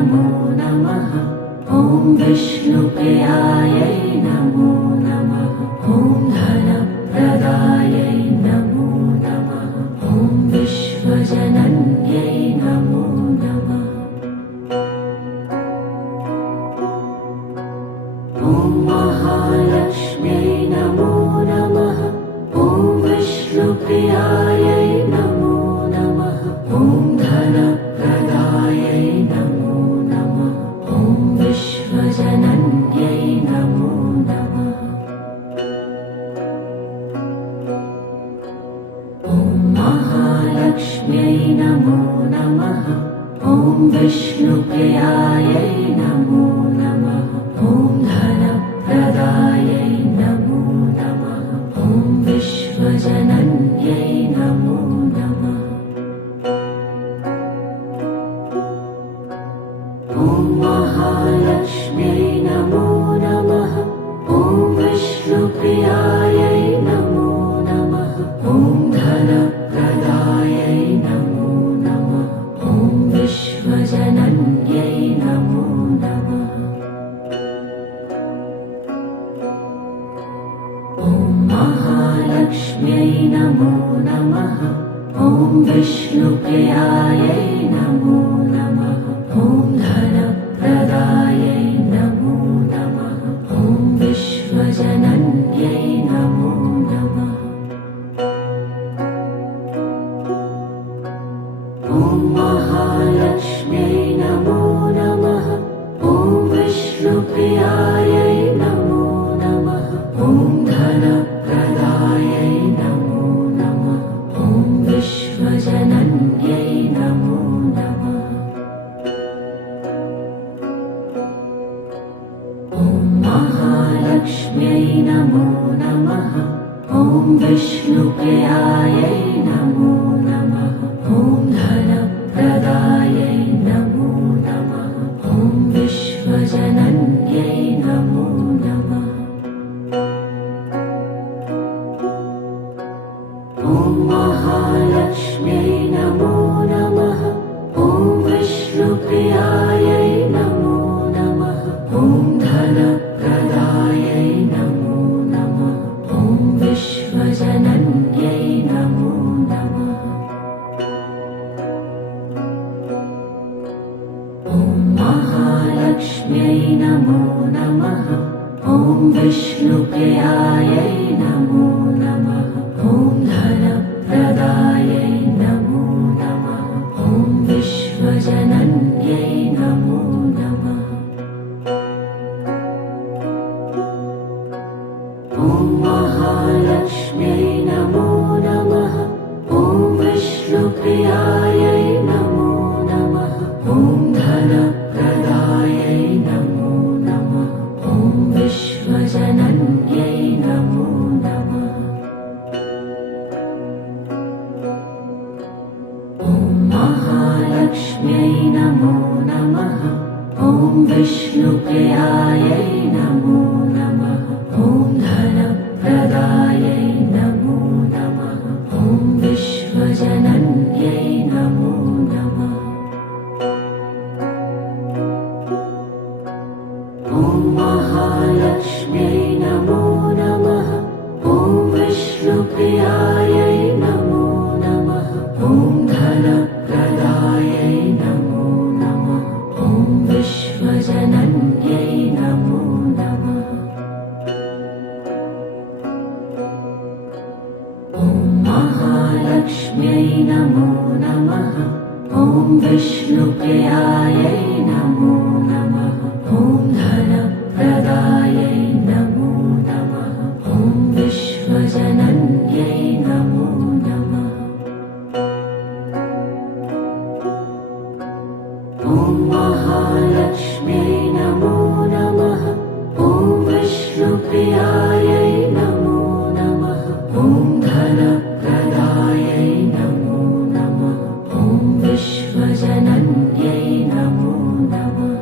नमो नमः। ॐ विष्णुप्रियायै नमो नमः। ॐ धनप्रदायै नमो नमः। ॐ विश्वजनन्यै नमो नमः। ॐ महालक्ष्म्यै नमो नमः। ॐ विष्णुप्रियायै नमो नमः। ॐ धनप्रदायै नमो नमः। ॐ विश्वजनन्यै नमो नमः। ॐ महालक्ष्म्यै नमो नमः। ॐ विष्णुप्रियायै नमो नमः। ॐ धनप्रदायै नमो नमः। ॐ विश्वजनन्यै नमो नमः। ॐ महालक्ष्म्यै नमो नमः। ॐ विष्णुप्रियायै नमो नमः। ॐ धनप्रदायै नमो नमः। ॐ विश्वजनन्यै नमो नमः। ॐ महालक्ष्म्यै नमो नमः। ॐ विष्णुप्रियायै नमो नमः। ॐ धनप्रदायै नमो नमः। ॐ विश्वजनन्यै नमो नमः। ॐ महालक्ष्म्यै नमो नमः। ॐ विष्णुप्रियायै नमो नमः। ॐ धनप्रदायै नमो नमः। ॐ विश्वजनन्यै नमो नमः। ॐ महालक्ष्म्यै नमो नमः। ॐ विष्णुप्रियायै नमो नमः। ॐ धनप्रदायै नमो नमः। ॐ विश्वजनन्यै नमो नमः। ॐ महालक्ष्म्यै नमो नमः। ॐ विष्णुप्रियायै नमो नमः। ॐ धनप्रदायै नमो नमः। ॐ विश्वजनन्यै नमो नमः। ॐ महालक्ष्म्यै नमो नमः। ॐ विष्णुप्रियायै नमो नमः। ॐ धनप्रदायै नमो नमः। ॐ विश्वजनन्यै नमो नमः। ॐ महालक्ष्म्यै नमो नमः। ॐ विष्णुप्रियायै नमो नमः। ॐ धनप्रदायै नमो नमः। ॐ विश्वजनन्यै नमो नमः। ॐ महालक्ष्म्यै नमो नमः। ॐ विष्णुप्रियायै नमो नमः। ॐ धनप्रदायै नमो नमः। ॐ विश्वजनन्यै नमो नमः। ॐ महालक्ष्म्यै नमो नमः। ॐ विष्णुप्रियायै नमो नमः। ॐ धनप्रदायै नमो नमः। ॐ विश्वजनन्यै नमो नमः। ॐ महालक्ष्म्यै नमो नमः। ॐ विष्णुप्रियायै नमो नमः। ॐ धनप्रदायै नमो नमः। ॐ विश्वजनन्यै नमो नमः। ॐ महालक्ष्म्यै नमो नमः। ॐ विष्णुप्रियायै नमो नमः। ॐ धनप्रदायै नमो नमः। ॐ विश्वजनन्यै नमो नमः।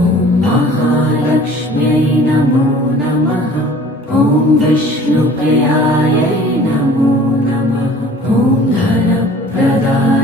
ॐ महालक्ष्म्यै नमो नमः। ॐ विष्णुप्रियायै नमो नमः। ॐ धनप्रदायै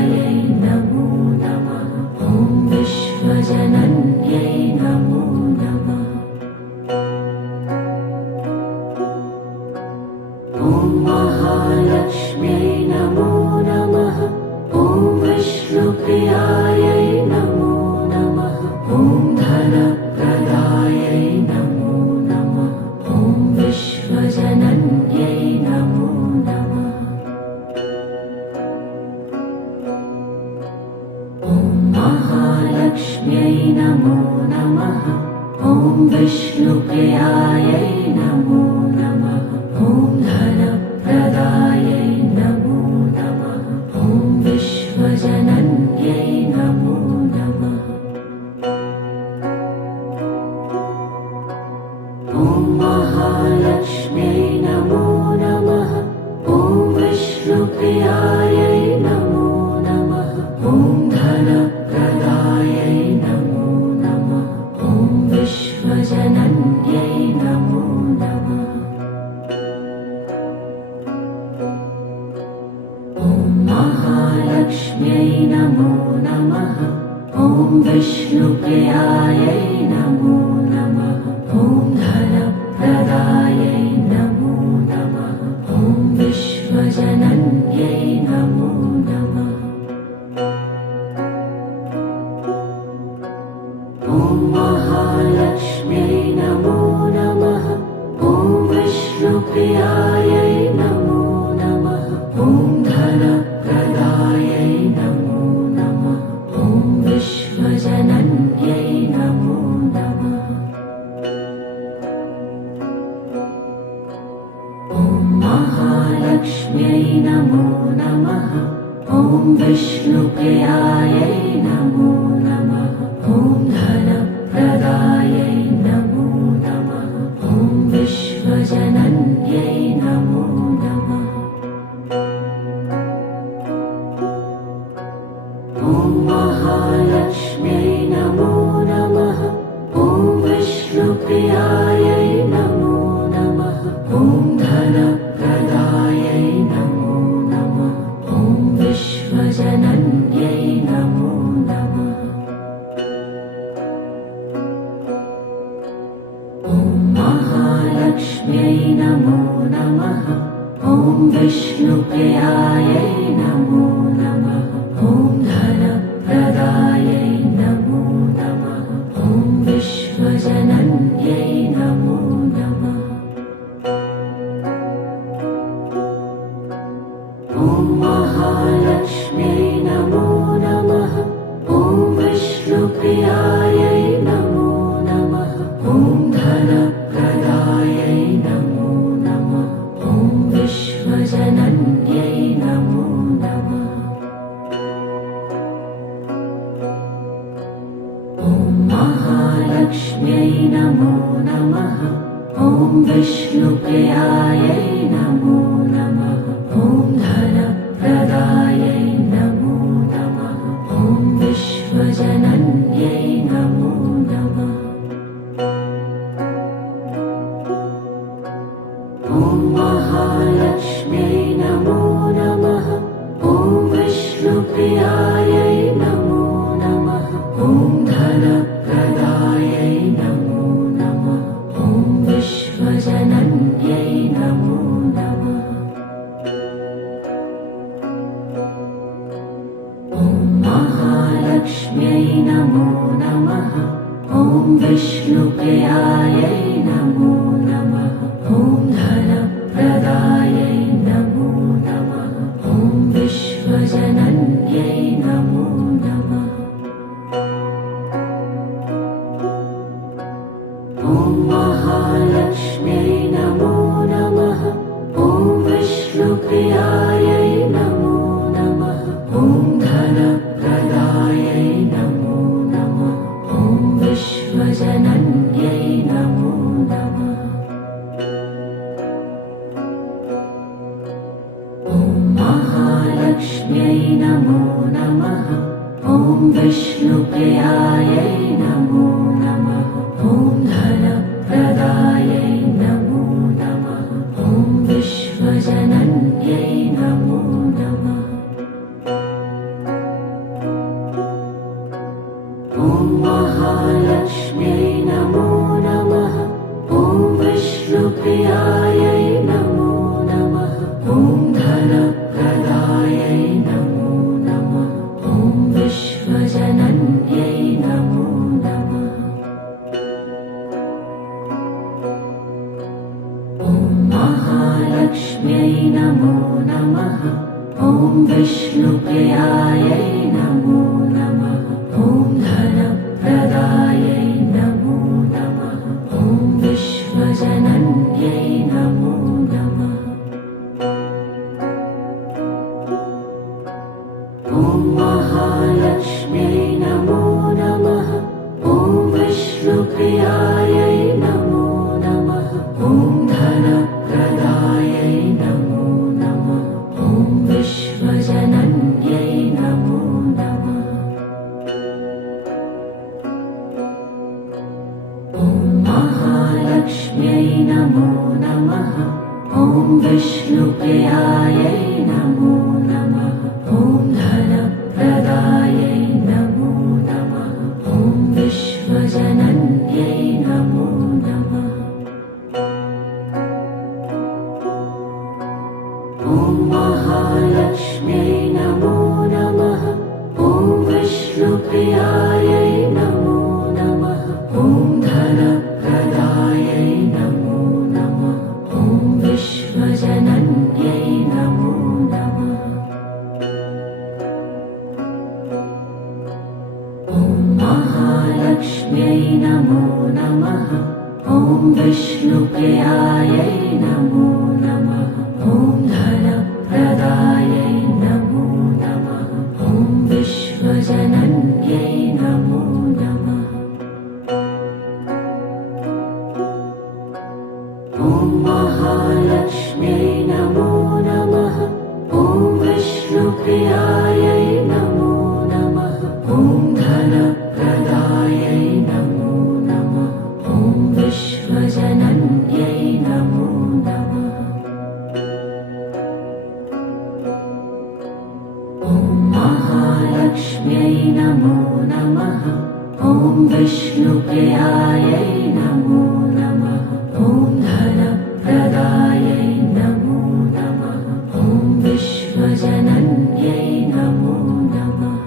ॐ धनप्रदायै नमो नमः ॐ विश्वजनन्यै नमो नमः ॐ महालक्ष्म्यै नमो नमः ॐ विष्णुप्रियायै नमो नमः ॐ धनप्रदायै नमो नमः ॐ विश्वजनन्यै नमो नमः ॐ महालक्ष्म्यै नमो नमः ॐ विष्णुप्रियायै नमो नमः ॐ धनप्रदायै नमो नमः ॐ विश्वजनन्यै नमो नमः ॐ महालक्ष्म्यै नमो नमः ॐ विष्णुप्रियायै नमो नमः ॐ धनप्रदायै नमो नमः ॐ विश्वजनन्यै नमो नमः ॐ महालक्ष्म्यै नमो नमः ॐ विष्णुप्रियायै नमो नमः ॐ धनप्रदायै नमो नमः ॐ विश्वजनन्यै नमो नमः ॐ महालक्ष्म्यै नमो नमः ॐ विष्णुप्रियायै नमो नमः ॐ धनप्रदायै नमो नमः ॐ विश्वजनन्यै नमो नमः ॐ महालक्ष्म्यै नमो नमः ॐ विष्णुप्रियायै नमो नमः ॐ धनप्रदायै नमो नमः ॐ विश्वजनन्यै नमो नमः ॐ महालक्ष्म्यै नमो नमः ॐ विष्णुप्रियायै नमो नमः ॐ धनप्रदायै नमो नमः ॐ विश्वजनन्यै नमो नमः ॐ महालक्ष्म्यै नमो नमः ॐ विष्णुप्रियायै नमो नमः ॐ धनप्रदायै नमो नमः ॐ विश्वजनन्यै नमो नमः ॐ महालक्ष्म्यै नमो नमः ॐ विष्णुप्रियायै नमो नमः ॐ धनप्रदायै नमो नमः ॐ विश्वजनन्यै नमो नमः ॐ महालक्ष्म्यै नमो नमः ॐ विष्णुप्रियायै नमो नमः ॐ धनप्रदायै नमो नमः ॐ विश्वजनन्यै नमो नमः ॐ महालक्ष्म्यै नमो नमः ॐ विष्णुप्रियायै नमो नमः ॐ धनप्रदायै नमो नमः ॐ विश्वजनन्यै नमो नमः ॐ महालक्ष्म्यै नमो नमः ॐ विष्णुप्रियायै नमो नमः ॐ धनप्रदायै नमो नमः ॐ विश्वजनन्यै नमो नमः ॐ महालक्ष्म्यै नमो नमः ॐ विष्णुप्रियायै नमो नमः ॐ धनप्रदायै नमो नमः ॐ विश्वजनन्यै नमो नमः ॐ महालक्ष्म्यै नमो नमः ॐ विष्णुप्रियायै नमो नमः ॐ धनप्रदायै नमो नमः ॐ विश्वजनन्यै नमो नमः नमो नमः ॐ विष्णुप्रियायै नमो नमः ॐ धनप्रदायै नमो नमः ॐ विश्वजनन्यै नमो नमः ॐ महालक्ष्म्यै नमो नमः ॐ विष्णुप्रियायै नमो नमः ॐ धनप्रदायै नमो नमः ॐ विश्वजनन्यै नमो नमः ॐ महालक्ष्म्यै नमो नमः ॐ विष्णुप्रियायै नमो नमः ॐ धनप्रदायै नमो नमः ॐ विश्वजनन्यै नमो नमः ॐ महालक्ष्म्यै नमो नमः ॐ विष्णुप्रियायै नमो नमः ॐ धनप्रदायै नमो नमः ॐ विश्वजनन्यै नमो नमः ॐ महालक्ष्म्यै नमो नमः ॐ विष्णुप्रियायै नमो नमः ॐ धनप्रदायै नमो नमः ॐ विश्वजनन्यै नमो नमः ॐ महालक्ष्म्यै नमो नमः ॐ विष्णुप्रियायै नमो नमः ॐ धनप्रदायै नमो नमः ॐ विश्वजनन्यै नमो नमः ॐ महालक्ष्म्यै नमो नमः ॐ विष्णुप्रियायै नमो नमः ॐ धनप्रदायै नमो नमः ॐ विश्वजनन्यै नमो नमः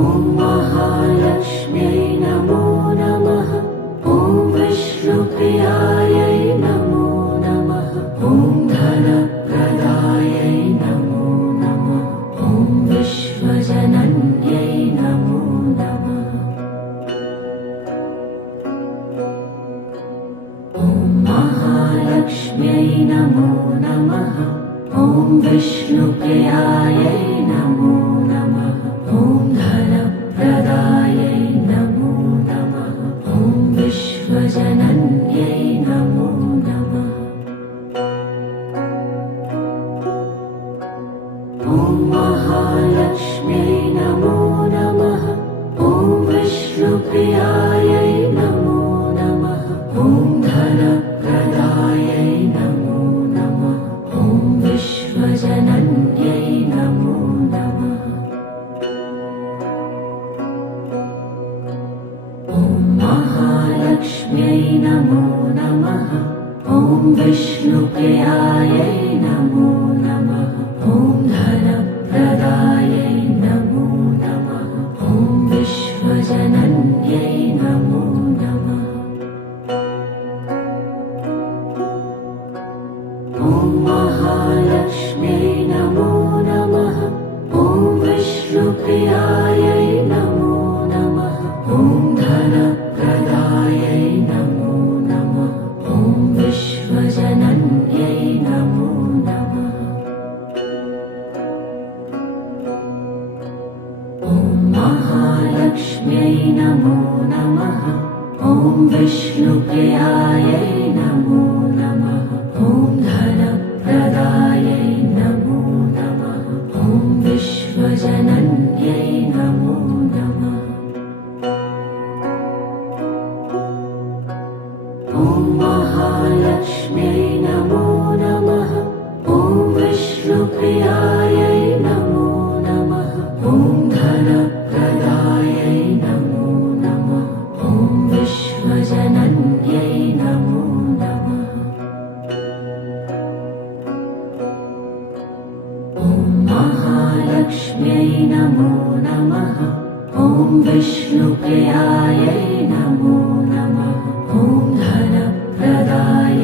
ॐ महालक्ष्म्यै नमो नमः ॐ विष्णुप्रियायै नमो नमः ॐ धनप्रदायै नमो नमः ॐ विश्वजनन्यै नमो नमः ॐ महालक्ष्म्यै नमो नमः ॐ विष्णुप्रियायै नमो नमः ॐ धनप्रदायै नमो नमः ॐ विश्वजनन्यै नमो नमः ॐ महालक्ष्म्यै नमो नमः ॐ विष्णुप्रियायै नमो नमः ॐ धनप्रदायै नमो नमः ॐ विश्वजनन्यै नमो नमः ॐ महालक्ष्म्यै नमो नमः ॐ विष्णुप्रियायै नमो नमः ॐ धनप्रदायै नमो नमः ॐ विश्वजनन्यै नमो नमः ॐ महालक्ष्म्यै नमो नमः ॐ विष्णुप्रियायै नमो नमः ॐ धनप्रदायै नमो नमः ॐ विश्वजनन्यै नमो नमः ॐ महालक्ष्म्यै नमो नमः ॐ विष्णुप्रियायै नमो नमः ॐ धनप्रदायै नमो नमः ॐ विश्वजनन्यै नमो नमः ॐ महालक्ष्म्यै नमो नमः ॐ विष्णुप्रियायै नमो नमः ॐ धनप्रदायै नमो नमः ॐ विश्वजनन्यै नमो नमः ॐ महालक्ष्म्यै नमो नमः ॐ विष्णुप्रियायै नमो नमः ॐ धनप्रदायै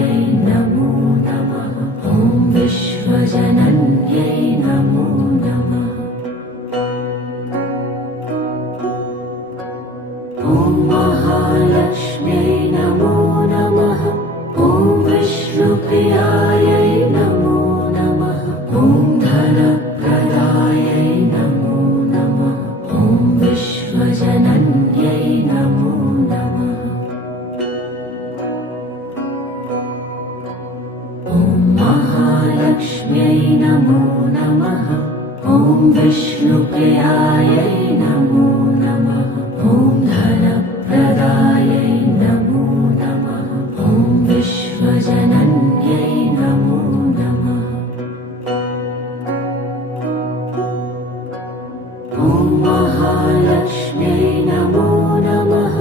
विष्णुप्रियायै नमो नमः। ॐ धनप्रदायै नमो नमः। ॐ विश्वजनन्यै नमो नमः। ॐ महालक्ष्म्यै नमो नमः।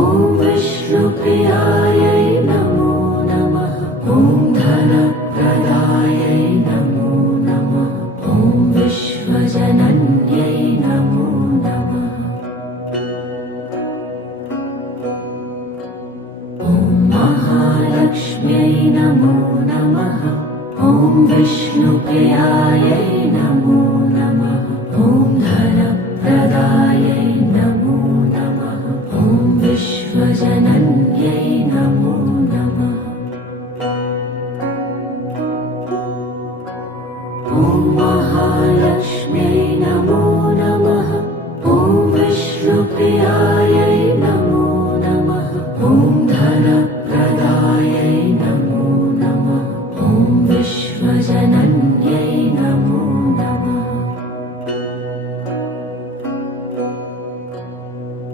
ॐ विष्णुप्रियायै नमो नमः। ॐ धनप्रदायै नमो नमः। ॐ विश्वजनन्यै नमो नमः। ॐ महालक्ष्म्यै नमो नमः। ॐ विष्णुप्रियायै नमो नमः। ॐ धनप्रदायै नमो नमः। ॐ विश्वजनन्यै नमो नमः। ॐ महालक्ष्म्यै नमो नमः। ॐ विष्णुप्रियायै नमो नमः। ॐ धनप्रदायै नमो नमः। ॐ विश्वजनन्यै नमो नमः।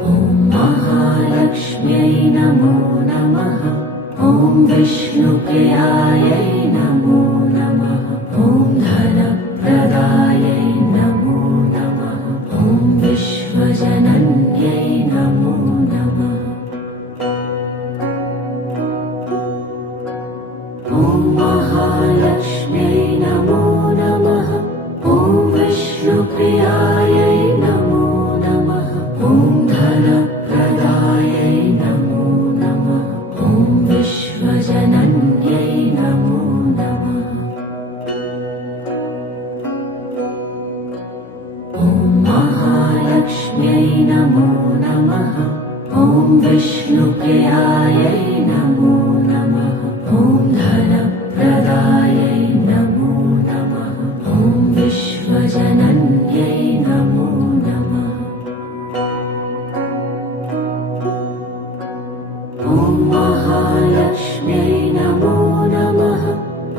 ॐ महालक्ष्म्यै नमो नमः। ॐ विष्णुप्रियायै नमो नमः। ॐ धनप्रदायै नमो नमः। ॐ विश्वजनन्यै नमो नमः। ॐ महालक्ष्म्यै नमो नमः। ॐ विष्णुप्रियायै नमो नमः। ॐ धनप्रदायै नमो नमः। ॐ विश्वजनन्यै नमो नमः। ॐ महालक्ष्म्यै नमो नमः। ॐ विष्णुप्रियायै नमो नमः। ॐ धनप्रदायै नमो नमः। ॐ विश्वजनन्यै नमो नमः। ॐ महालक्ष्म्यै नमो नमः।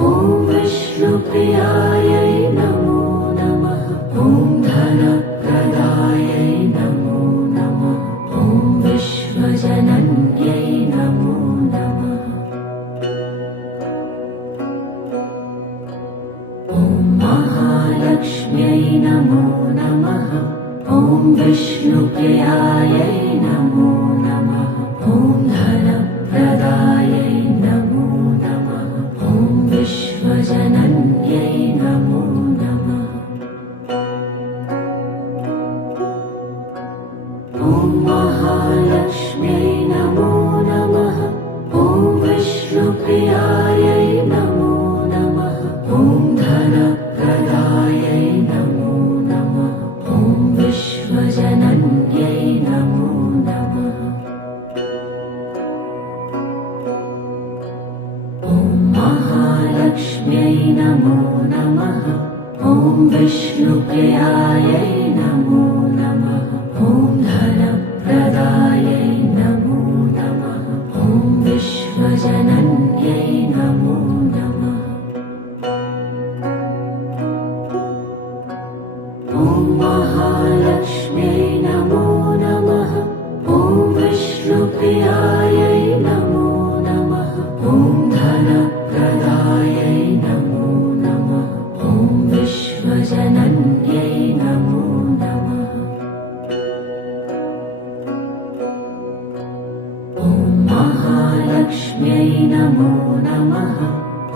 ॐ विष्णुप्रियायै नमो नमः। ॐ धनप्रदायै नमो नमः। ॐ विश्वजनन्यै नमो नमः। ॐ महालक्ष्म्यै नमो नमः। ॐ विष्णुप्रियायै नमो नमः। ॐ धनप्रदायै नमो नमः। ॐ विश्वजनन्यै नमो नमः। ॐ महालक्ष्म्यै नमो नमः। ॐ विष्णुप्रियायै नमो नमः। ॐ धनप्रदायै नमो नमः। ॐ विश्वजनन्यै नमो नमः। ॐ महालक्ष्म्यै नमो नमः। ॐ विष्णुप्रियायै नमो नमः। ॐ धनप्रदायै नमो नमः। ॐ विश्वजनन्यै नमो नमः। ॐ महालक्ष्म्यै नमो नमः। ॐ विष्णुप्रियायै नमो नमः। ॐ धनप्रदायै नमो नमः। ॐ विश्वजनन्यै नमो नमः। ॐ महालक्ष्म्यै नमो नमः।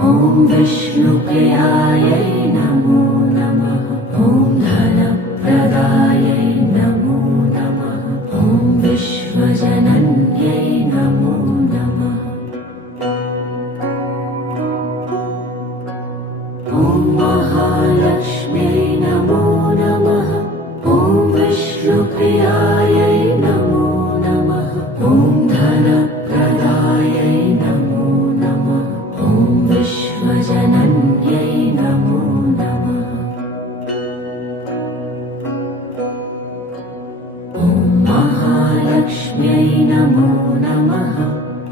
ॐ विष्णुप्रियायै नमो नमः। ॐ धनप्रदायै नमो नमः। ॐ विश्वजनन्यै नमो नमः। ॐ महालक्ष्म्यै नमो नमः। ॐ विष्णुप्रियायै नमो नमः। ॐ धनप्रदायै नमो नमः। ॐ विश्वजनन्यै नमो नमः। ॐ महालक्ष्म्यै नमो नमः।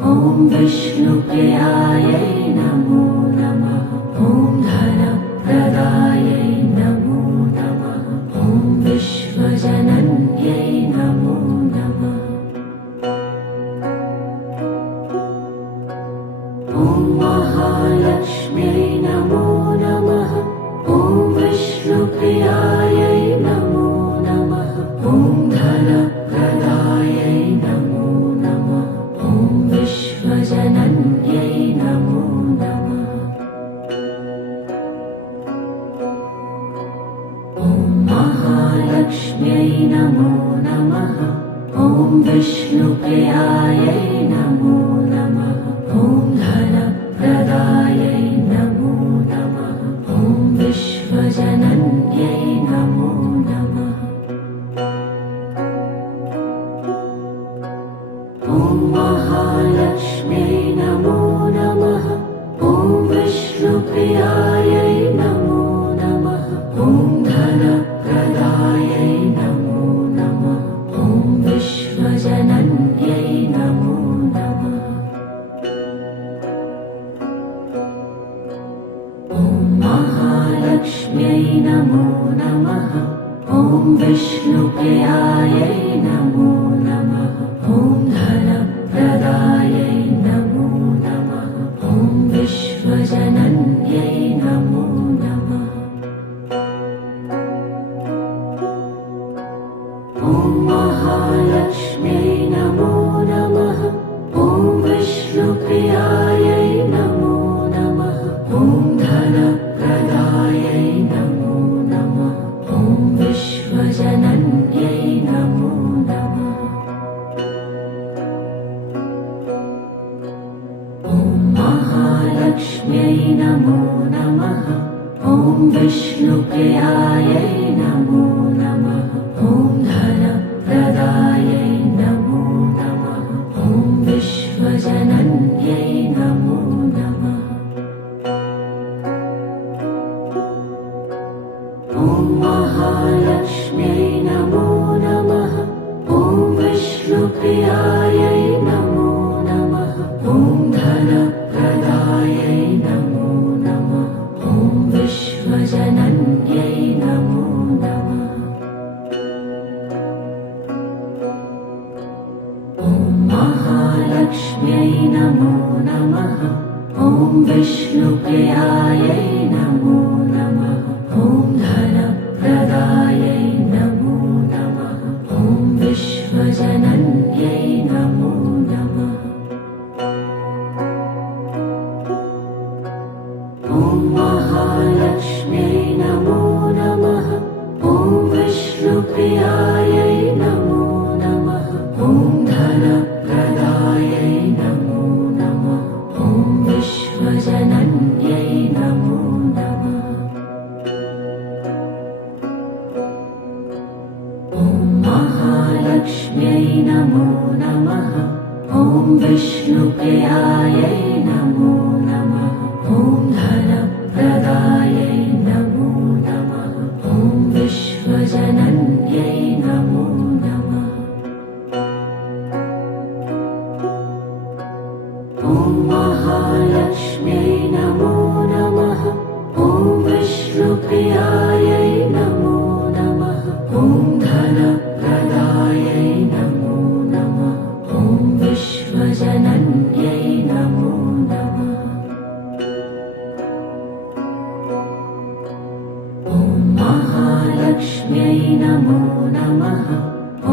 ॐ विष्णुप्रियायै नमो नमः। ॐ धनप्रदायै नमो नमः। विश्वजनन्यै नमो नमः। ॐ महालक्ष्म्यै नमो नमः। ॐ विष्णुप्रियायै नमो नमः। ॐ धनप्रदायै नमो नमः। ॐ विश्वजनन्यै नमो नमः। ॐ महालक्ष्म्यै नमो नमः। ॐ विष्णुप्रियायै नमो नमः। ॐ धनप्रदायै नमो नमः। ॐ विश्वजनन्यै नमो नमः। ॐ महालक्ष्म्यै नमो नमः। ॐ विष्णुप्रियायै नमो नमः। ॐ धनप्रदायै नमो नमः। ॐ विश्वजनन्यै नमो नमः। ॐ महालक्ष्म्यै नमो नमः। ॐ विष्णुप्रियायै नमो नमः। ॐ धनप्रदायै नमो नमः। ॐ विश्वजनन्यै नमो नमः। ॐ महालक्ष्म्यै नमो नमः। ॐ विष्णुप्रियायै नमो नमः। ॐ धनप्रदायै नमो नमः। ॐ विश्वजनन्यै नमो नमः। ॐ महालक्ष्म्यै नमो नमः। ॐ विष्णुप्रियायै नमो नमः। ॐ धनप्रदायै नमो नमः। ॐ विश्वजनन्यै नमो नमः। ॐ महालक्ष्म्यै नमो नमः। ॐ विष्णुप्रियायै नमो नमः। ॐ धनप्रदायै नमो नमः। ॐ विश्वजनन्यै नमो नमः। ॐ महालक्ष्म्यै नमो नमः। ॐ विष्णुप्रियायै नमो नमः। ॐ धनप्रदायै नमो नमः। ॐ विश्वजनन्यै नमो नमः। ॐ महालक्ष्म्यै नमो नमः। ॐ विष्णुप्रियायै नमो नमः। ॐ धनप्रदायै नमो नमः। ॐ विश्वजनन्यै नमो नमः। ॐ महालक्ष्म्यै नमो नमः। ॐ विष्णुप्रियायै नमो नमः। ॐ धनप्रदायै नमो नमः। ॐ विश्वजनन्यै नमो नमः। ॐ महालक्ष्म्यै नमो नमः। ॐ विष्णुप्रियायै नमो नमः। ॐ धनप्रदायै नमो नमः। ॐ विश्वजनन्यै नमो नमः। ॐ महालक्ष्म्यै नमो नमः।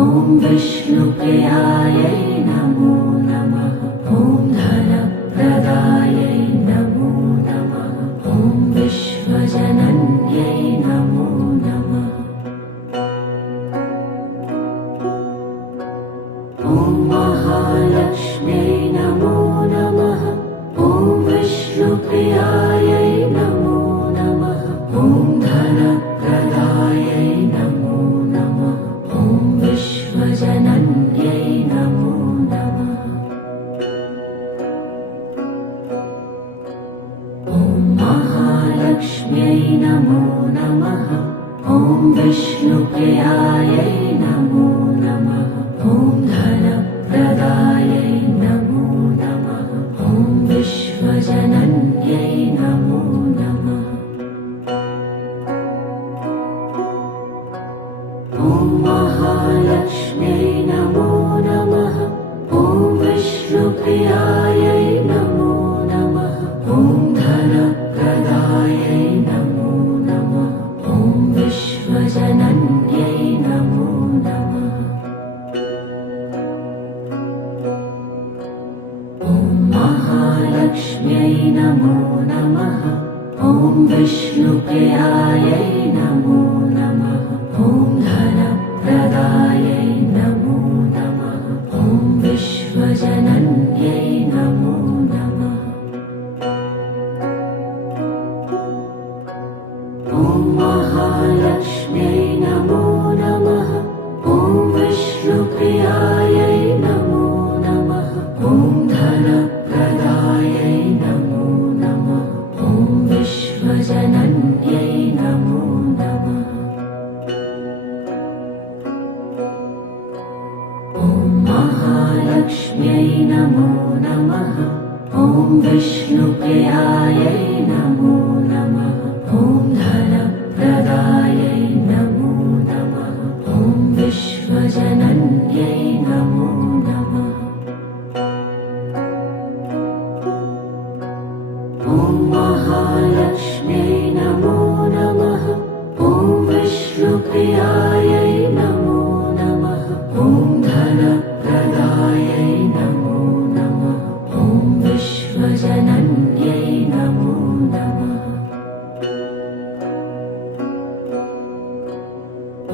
ॐ विष्णुप्रियायै नमो नमः। ॐ धनप्रदायै नमो नमः। ॐ विश्वजनन्यै नमो नमः। ॐ महालक्ष्म्यै नमो नमः। ॐ विष्णुप्रियायै नमो नमः। ॐ धनप्रदायै नमो नमः। ॐ विश्वजनन्यै नमो नमः। ॐ महालक्ष्म्यै नमो नमः। ॐ विष्णुप्रियायै नमो नमः। ॐ धनप्रदायै महालक्ष्म्यै नमो नमः। ॐ विष्णुप्रियायै नमो नमः। ॐ धनप्रदायै नमो नमः। ॐ विश्वजनन्यै नमो नमः। ॐ महालक्ष्म्यै नमो नमः। ॐ विष्णुप्रियायै नमो नमः। ॐ धनप्रदायै नमो नमः। ॐ विश्वजनन्यै नमो नमः। ॐ महालक्ष्म्यै नमो नमः। ॐ विष्णुप्रियायै नमो नमः। ॐ धनप्रदायै नमो नमः। ॐ विश्वजनन्यै नमो नमः। ॐ महालक्ष्म्यै नमो नमः। ॐ विष्णुप्रियायै नमो नमः। ॐ धनप्रदायै नमो नमः। ॐ विश्वजनन्यै नमो नमः। ॐ महालक्ष्म्यै नमो नमः। ॐ विष्णुप्रियायै नमो नमः। ॐ धनप्रदायै नमो नमः। ॐ विश्वजनन्यै नमो नमः।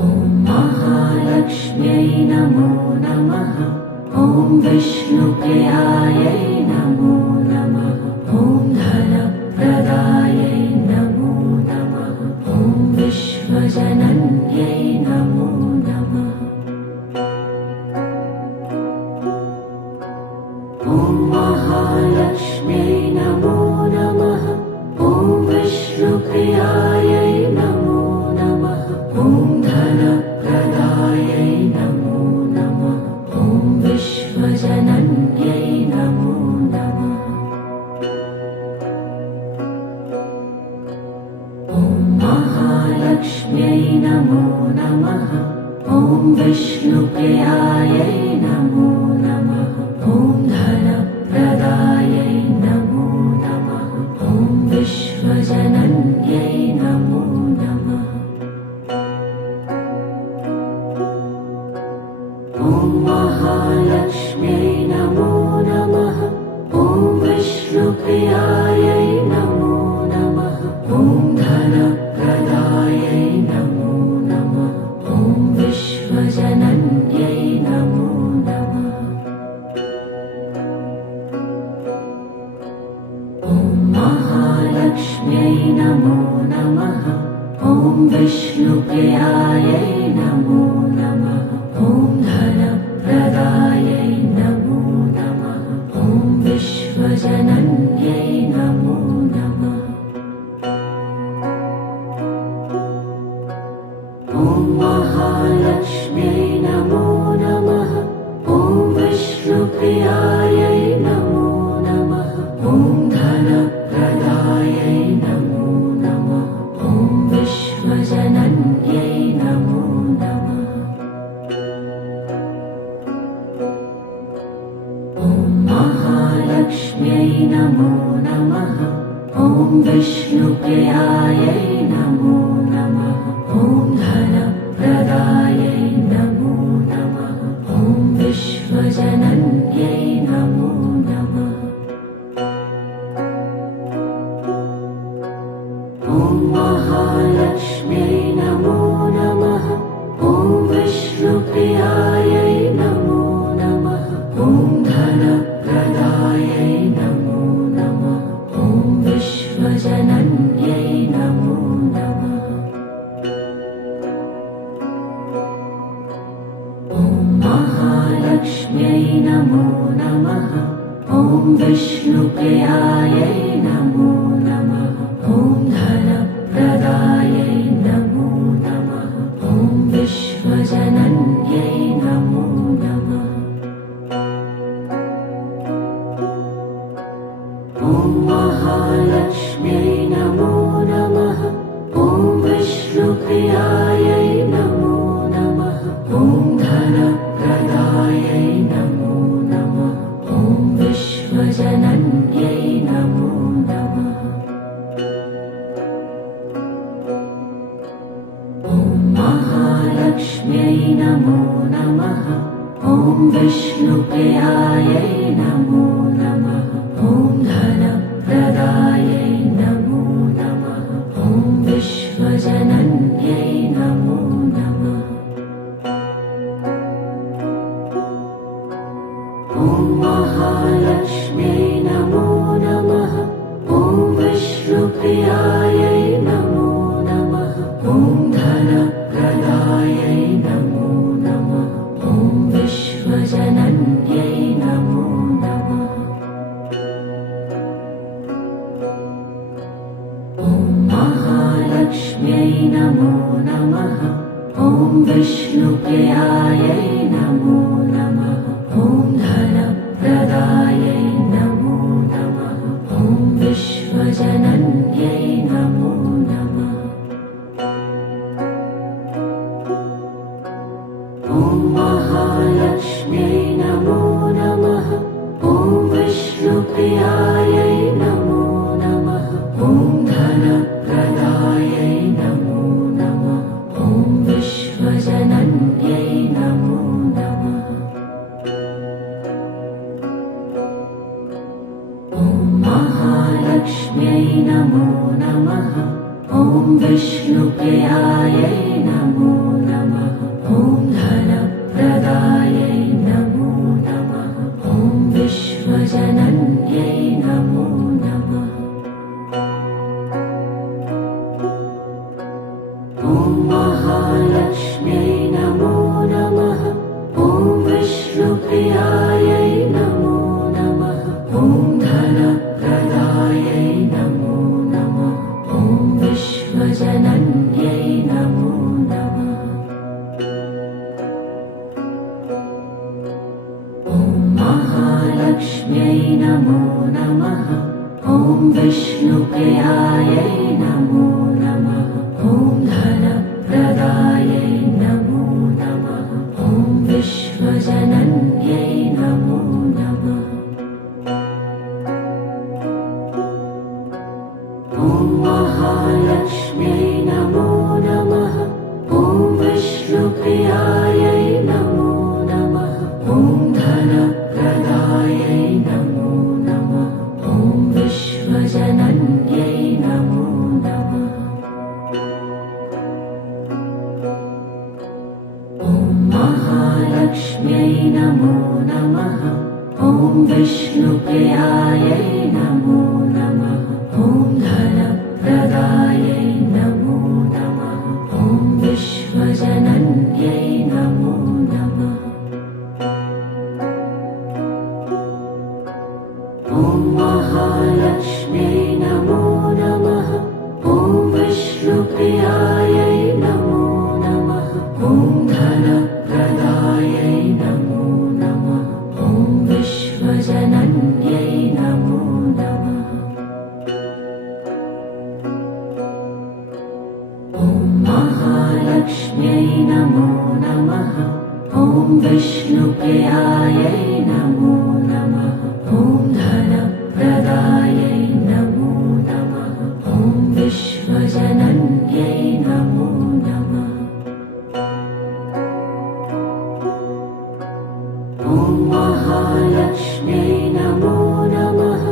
ॐ महालक्ष्म्यै नमो नमः। ॐ विष्णुप्रियायै नमो नमः। ॐ धनप्रदायै नमो नमः। ॐ विश्वजनन्यै नमो नमः। ॐ महालक्ष्म्यै नमो नमः। ॐ विष्णुप्रियायै नमो नमः। ॐ धनप्रदायै नमो नमः। ॐ विश्वजनन्यै नमो नमः। ॐ महालक्ष्म्यै नमो नमः। ॐ विष्णुप्रियायै नमो नमः। ॐ धनप्रदायै नमो नमः। ॐ विश्वजनन्यै नमो नमः। ॐ महालक्ष्म्यै नमो नमः। ॐ विष्णुप्रियायै नमो नमः। ॐ धनप्रदायै नमो नमः। ॐ विश्वजनन्यै नमो नमः। ॐ महालक्ष्म्यै नमो नमः। ॐ विष्णुप्रियायै नमो नमः। ॐ धनप्रदायै नमो नमः। ॐ विश्वजनन्यै नमो नमः। ॐ महालक्ष्म्यै नमो नमः। ॐ विष्णुप्रियायै नमो नमः। ॐ धनप्रदायै नमो नमः। ॐ विश्वजनन्यै नमो नमः। ॐ महालक्ष्म्यै नमो नमः। ॐ विष्णुप्रियायै नमो नमः। ॐ धनप्रदायै नमो नमः। ॐ विश्वजनन्यै नमो नमः। ॐ महालक्ष्म्यै नमो नमः। ॐ विष्णुप्रियायै नमो नमः। ॐ धनप्रदायै नमो नमः। ॐ विश्वजनन्यै नमो नमः। ॐ महालक्ष्म्यै नमो नमः। ॐ विष्णुप्रियायै नमो नमः। ॐ धनप्रदायै नमो नमः। ॐ विश्वजनन्यै नमो नमः। ॐ महालक्ष्म्यै नमो नमः। ॐ विष्णुप्रियायै नमो नमः। ॐ धन विष्णुप्रियायै नमो नमः। ॐ धनप्रदायै नमो नमः। ॐ विश्वजनन्यै नमो नमः। ॐ महालक्ष्म्यै नमो नमः। ॐ विष्णुप्रियायै नमो नमः। ॐ धनप्रदायै नमो नमः। ॐ विश्वजनन्यै नमो नमः। ॐ महालक्ष्म्यै नमो नमः। ॐ विष्णुप्रियायै नमो नमः। ॐ धनप्रदायै नमो नमः। ॐ विश्वजनन्यै नमो नमः। ॐ महालक्ष्म्यै नमो नमः। ॐ विष्णुप्रियायै नमो नमः। ॐ धनप्रदायै नमो नमः। ॐ विश्वजनन्यै नमो नमः। ॐ महालक्ष्म्यै नमो नमः। ॐ विष्णुप्रियायै नमो नमः। ॐ धनप्रदायै नमो नमः। ॐ विश्वजनन्यै नमो नमः। ॐ महालक्ष्म्यै नमो नमः। ॐ विष्णुप्रियायै नमो नमः। ॐ धनप्रदायै नमो नमः। ॐ विश्वजनन्यै नमो नमः। ॐ महालक्ष्म्यै नमो नमः। ॐ विष्णुप्रियायै नमो नमः। ॐ धनप्रदायै नमो नमः। ॐ विश्वजनन्यै नमो नमः। ॐ महालक्ष्म्यै नमो नमः। ॐ विष्णुप्रियायै नमो नमः। ॐ धनप्रदायै नमो नमः। ॐ विश्वजनन्यै नमो नमः। ॐ महालक्ष्म्यै नमो नमः। ॐ विष्णुप्रियायै नमो नमः। ॐ धनप्रदायै नमो नमः। ॐ विश्वजनन्यै नमो नमः। ॐ महालक्ष्म्यै नमो नमः। ॐ विष्णुप्रियायै नमो नमः। ॐ धनप्रदायै नमो नमः। ॐ विश्वजनन्यै नमो नमः। ॐ महालक्ष्म्यै नमो नमः। ॐ विष्णुप्रियायै नमो नमः। ॐ धनप्रदायै नमो नमः। ॐ विश्वजनन्यै नमो नमः। ॐ महालक्ष्म्यै नमो नमः।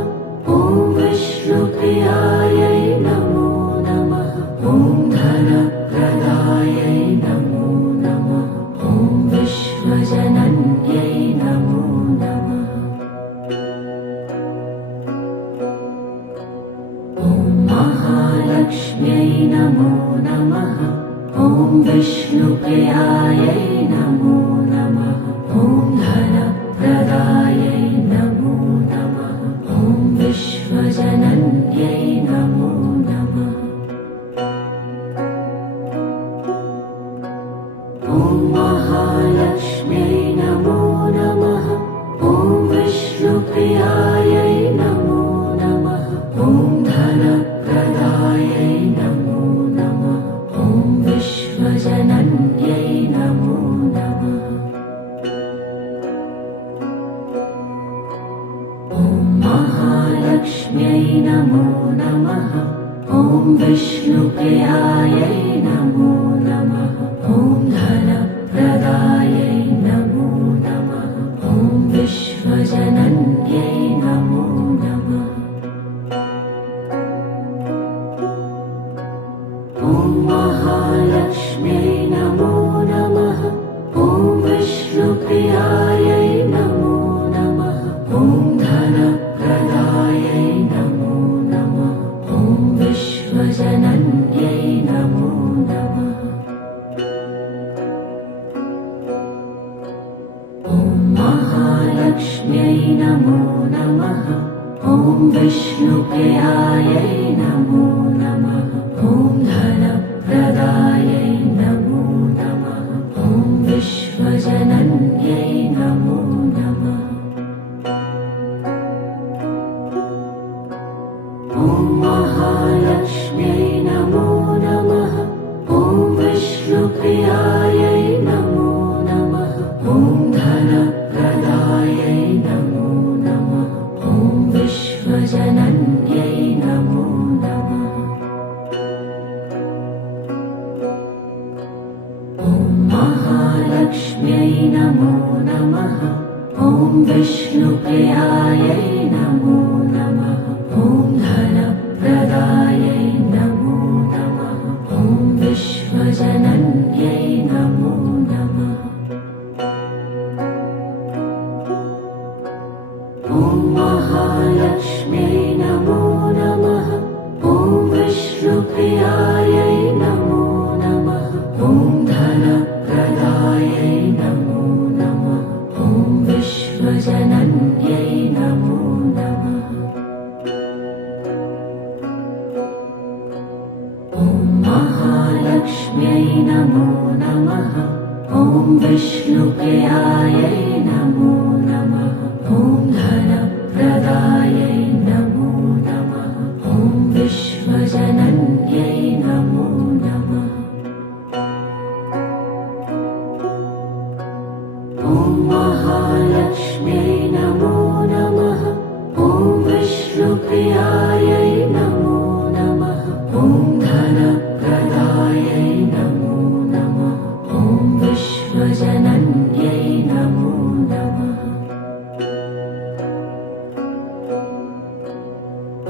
ॐ विष्णुप्रियायै नमो नमः। ॐ धनप्रदायै नमो नमः। ॐ विश्वजनन्यै नमो नमः। ॐ महालक्ष्म्यै नमो नमः। ॐ विष्णुप्रियायै नमो नमः। ॐ धनप्रदायै नमो नमः। ॐ विश्वजनन्यै नमो नमः। ॐ महालक्ष्म्यै नमो नमः। ॐ विष्णुप्रियायै नमो नमः। ॐ धनप्रदायै नमो नमः। ॐ विश्वजनन्यै नमो नमः। ॐ महालक्ष्म्यै नमो नमः। ॐ विष्णुप्रियायै नमो नमः। ॐ धनप्रदायै नमो नमः। महालक्ष्म्यै नमो नमः। ॐ विष्णुप्रियायै नमो नमः। ॐ धनप्रदायै नमो नमः। ॐ विश्वजनन्यै नमो नमः। ॐ महालक्ष्म्यै नमो नमः। ॐ विष्णुप्रियायै नमो नमः। ॐ धनप्रदायै नमो नमः। ॐ विश्वजनन्यै नमो नमः। ॐ महालक्ष्म्यै नमो नमः। ॐ विष्णुप्रियायै नमो नमः। ॐ धनप्रदायै नमो नमः। ॐ विश्वजनन्यै नमो नमः। ॐ महालक्ष्म्यै नमो नमः। ॐ विष्णुप्रियायै नमो नमः। ॐ धनप्रदायै नमो नमः। ॐ विश्वजनन्यै नमो नमः। ॐ महालक्ष्म्यै नमो नमः। ॐ विष्णुप्रियायै नमो नमः। ॐ धनप्रदायै नमो नमः। ॐ विश्वजनन्यै नमो नमः। ॐ महालक्ष्म्यै नमो नमः। ॐ विष्णुप्रियायै नमो नमः। ॐ धनप्रदायै नमो नमः। ॐ विश्वजनन्यै नमो नमः।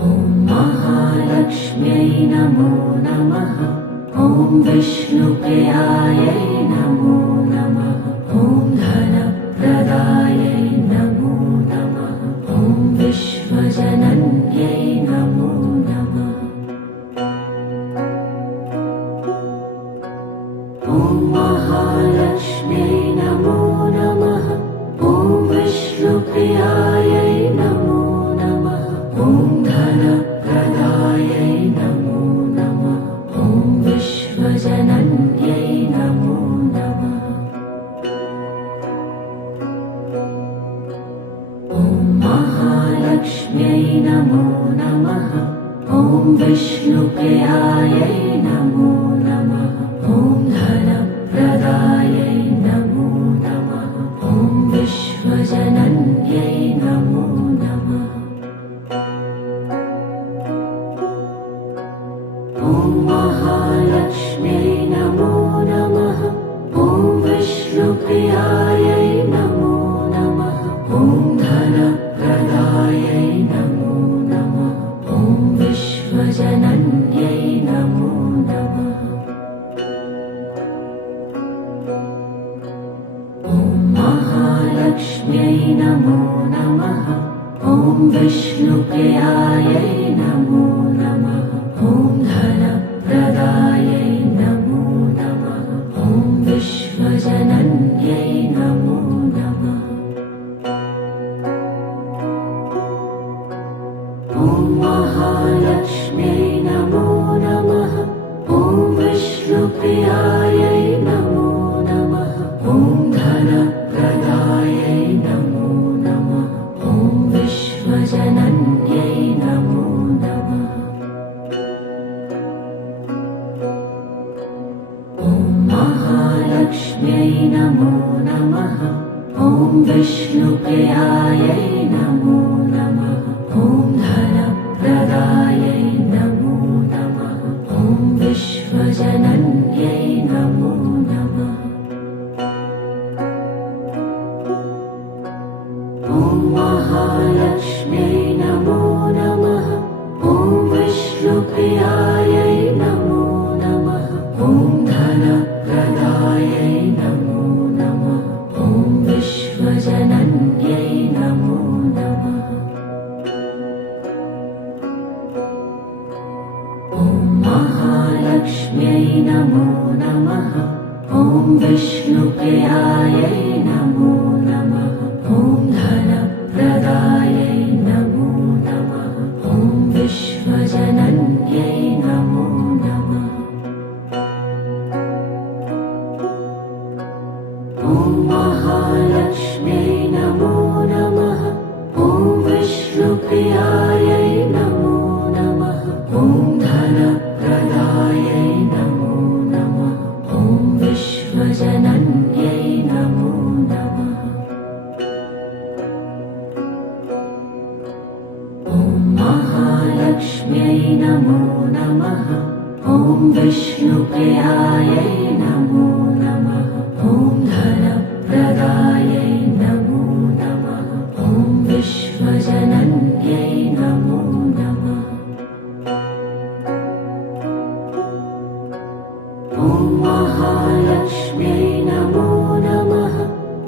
ॐ महालक्ष्म्यै नमो नमः। ॐ विष्णुप्रियायै नमो नमः। ॐ धनप्रदायै नमो नमः। ॐ विश्वजनन्यै नमो नमः। ॐ महालक्ष्म्यै नमो नमः। ॐ विष्णुप्रियायै नमो नमः। ॐ धनप्रदायै नमो नमः। ॐ विश्वजनन्यै नमो नमः। ॐ महालक्ष्म्यै नमो नमः। ॐ विष्णुप्रियायै नमो नमः। ॐ धनप्रदायै नमो नमः। ॐ विश्वजनन्यै नमो नमः। ॐ महालक्ष्म्यै नमो नमः। ॐ विष्णुप्रियायै नमो नमः। ॐ धनप्रदायै नमो नमः। ॐ विश्वजनन्यै नमो नमः। ॐ महालक्ष्म्यै नमो नमः। ॐ विष्णुप्रियायै नमो नमः। ॐ धनप्रदायै नमो नमः। ॐ विश्वजनन्यै नमो नमः। ॐ महालक्ष्म्यै नमो नमः। ॐ विष्णुप्रियायै नमो नमः। ॐ धनप्रदायै नमो नमः। ॐ विश्वजनन्यै नमो नमः। ॐ महालक्ष्म्यै नमो नमः। ॐ विष्णुप्रियायै नमो नमः। ॐ धनप्रदायै नमो नमः। ॐ विश्वजनन्यै नमो नमः। ॐ महालक्ष्म्यै नमो नमः। ॐ विष्णुप्रियायै नमो नमः। ॐ धनप्रदायै नमो नमः। ॐ विश्वजनन्यै नमो नमः। ॐ महालक्ष्म्यै नमो नमः। ॐ विष्णुप्रियायै नमो नमः। ॐ धनप्रदायै विष्णुप्रियायै नमो नमः। ॐ धनप्रदायै नमो नमः। ॐ विश्वजनन्यै नमो नमः। ॐ महालक्ष्म्यै नमो नमः। ॐ विष्णुप्रियायै नमो नमः। ॐ धनप्रदायै नमो नमः। ॐ विश्वजनन्यै नमो नमः। ॐ महालक्ष्म्यै नमो नमः।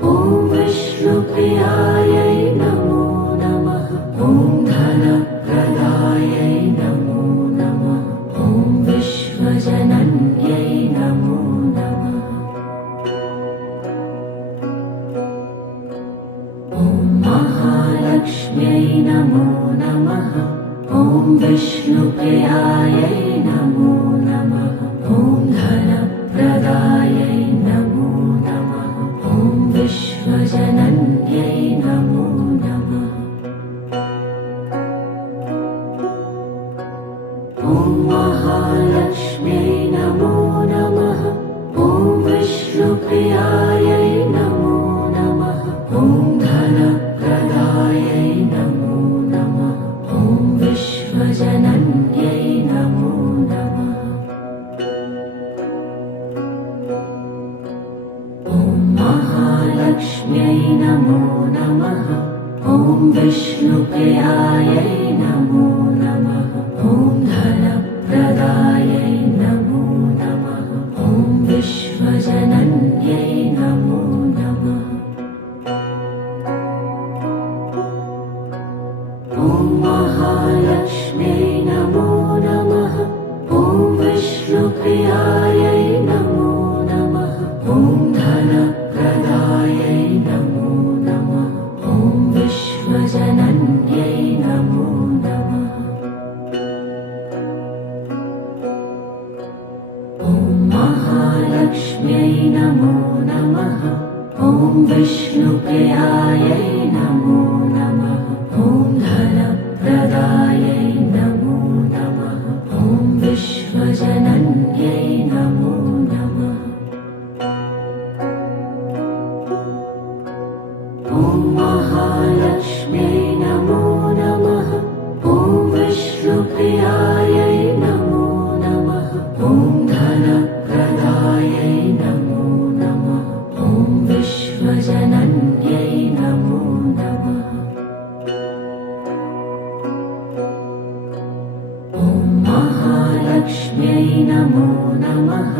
ॐ विष्णुप्रियायै नमो नमः। ॐ धनप्रदायै नमो नमः। ॐ विश्वजनन्यै नमो नमः। ॐ महालक्ष्म्यै नमो नमः। ॐ विष्णुप्रियायै नमो नमः। ॐ धनप्रदायै नमो नमः। ॐ विश्वजनन्यै नमो नमः। ॐ महालक्ष्म्यै नमो नमः। ॐ विष्णुप्रियायै नमो नमः। ॐ धनप्रदायै नमो नमः। ॐ विश्वजनन्यै नमो नमः। ॐ महालक्ष्म्यै नमो नमः। ॐ विष्णुप्रियायै नमो नमः। ॐ धनप्रदायै नमो नमः। ॐ विश्वजनन्यै नमो नमः। ॐ महालक्ष्म्यै नमो नमः। ॐ विष्णुप्रियायै नमो नमः। ॐ धनप्रदायै नमो नमः। ॐ विश्वजनन्यै नमो नमः। ॐ महालक्ष्म्यै नमो नमः। ॐ विष्णुप्रियायै नमो नमः। ॐ धनप्रदायै नमो नमः। ॐ विश्वजनन्यै नमो नमः। ॐ महालक्ष्म्यै नमो नमः। ॐ विष्णुप्रियायै नमो नमः। ॐ धनप्रदायै नमो नमः। ॐ विश्वजनन्यै नमो नमः। ॐ महालक्ष्म्यै नमो नमः।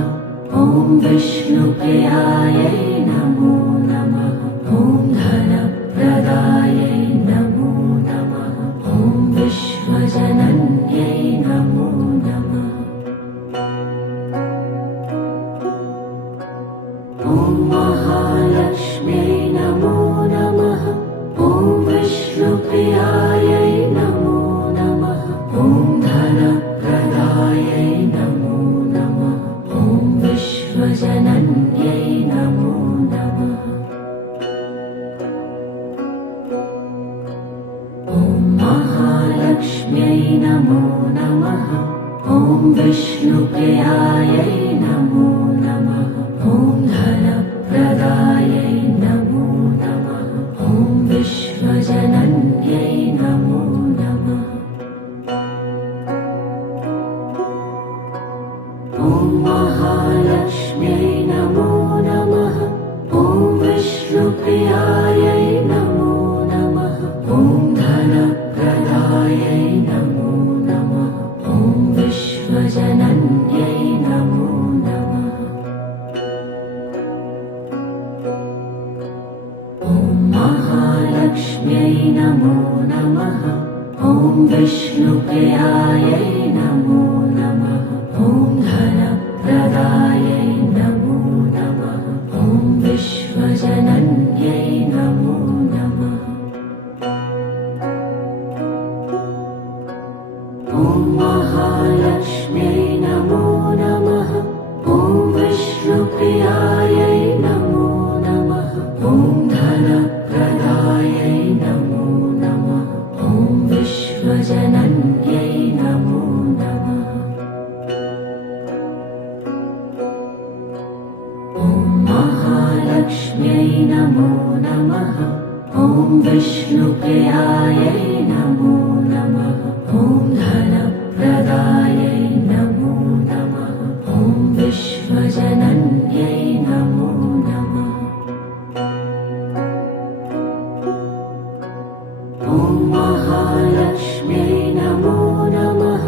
ॐ विष्णुप्रियायै नमो नमः। ॐ धनप्रदायै नमो नमः। ॐ विश्वजनन्यै नमो नमः। ॐ महालक्ष्म्यै नमो नमः। ॐ विष्णुप्रियायै नमो नमः। ॐ धनप्रदायै नमो नमः। ॐ विश्वजनन्यै नमो नमः। ॐ महालक्ष्म्यै नमो नमः। ॐ विष्णुप्रियायै नमो नमः। ॐ धनप्रदायै नमो नमः। ॐ विश्वजनन्यै नमो नमः। ॐ महालक्ष्म्यै नमो नमः। ॐ विष्णुप्रियायै नमो नमः। ॐ धनप्रदायै नमो नमः। ॐ विश्वजनन्यै नमो नमः। ॐ महालक्ष्म्यै नमो नमः। ॐ विष्णुप्रियायै नमो नमः। ॐ धनप्रदायै नमो नमः। ॐ विश्वजनन्यै नमो नमः। ॐ महालक्ष्म्यै नमो नमः। ॐ विष्णुप्रियायै नमो नमः। ॐ धनप्रदायै नमो नमः। ॐ विष्णुप्रियायै नमो नमः। ॐ धनप्रदायै नमो नमः। ॐ विश्वजनन्यै नमो नमः। ॐ महालक्ष्म्यै नमो नमः।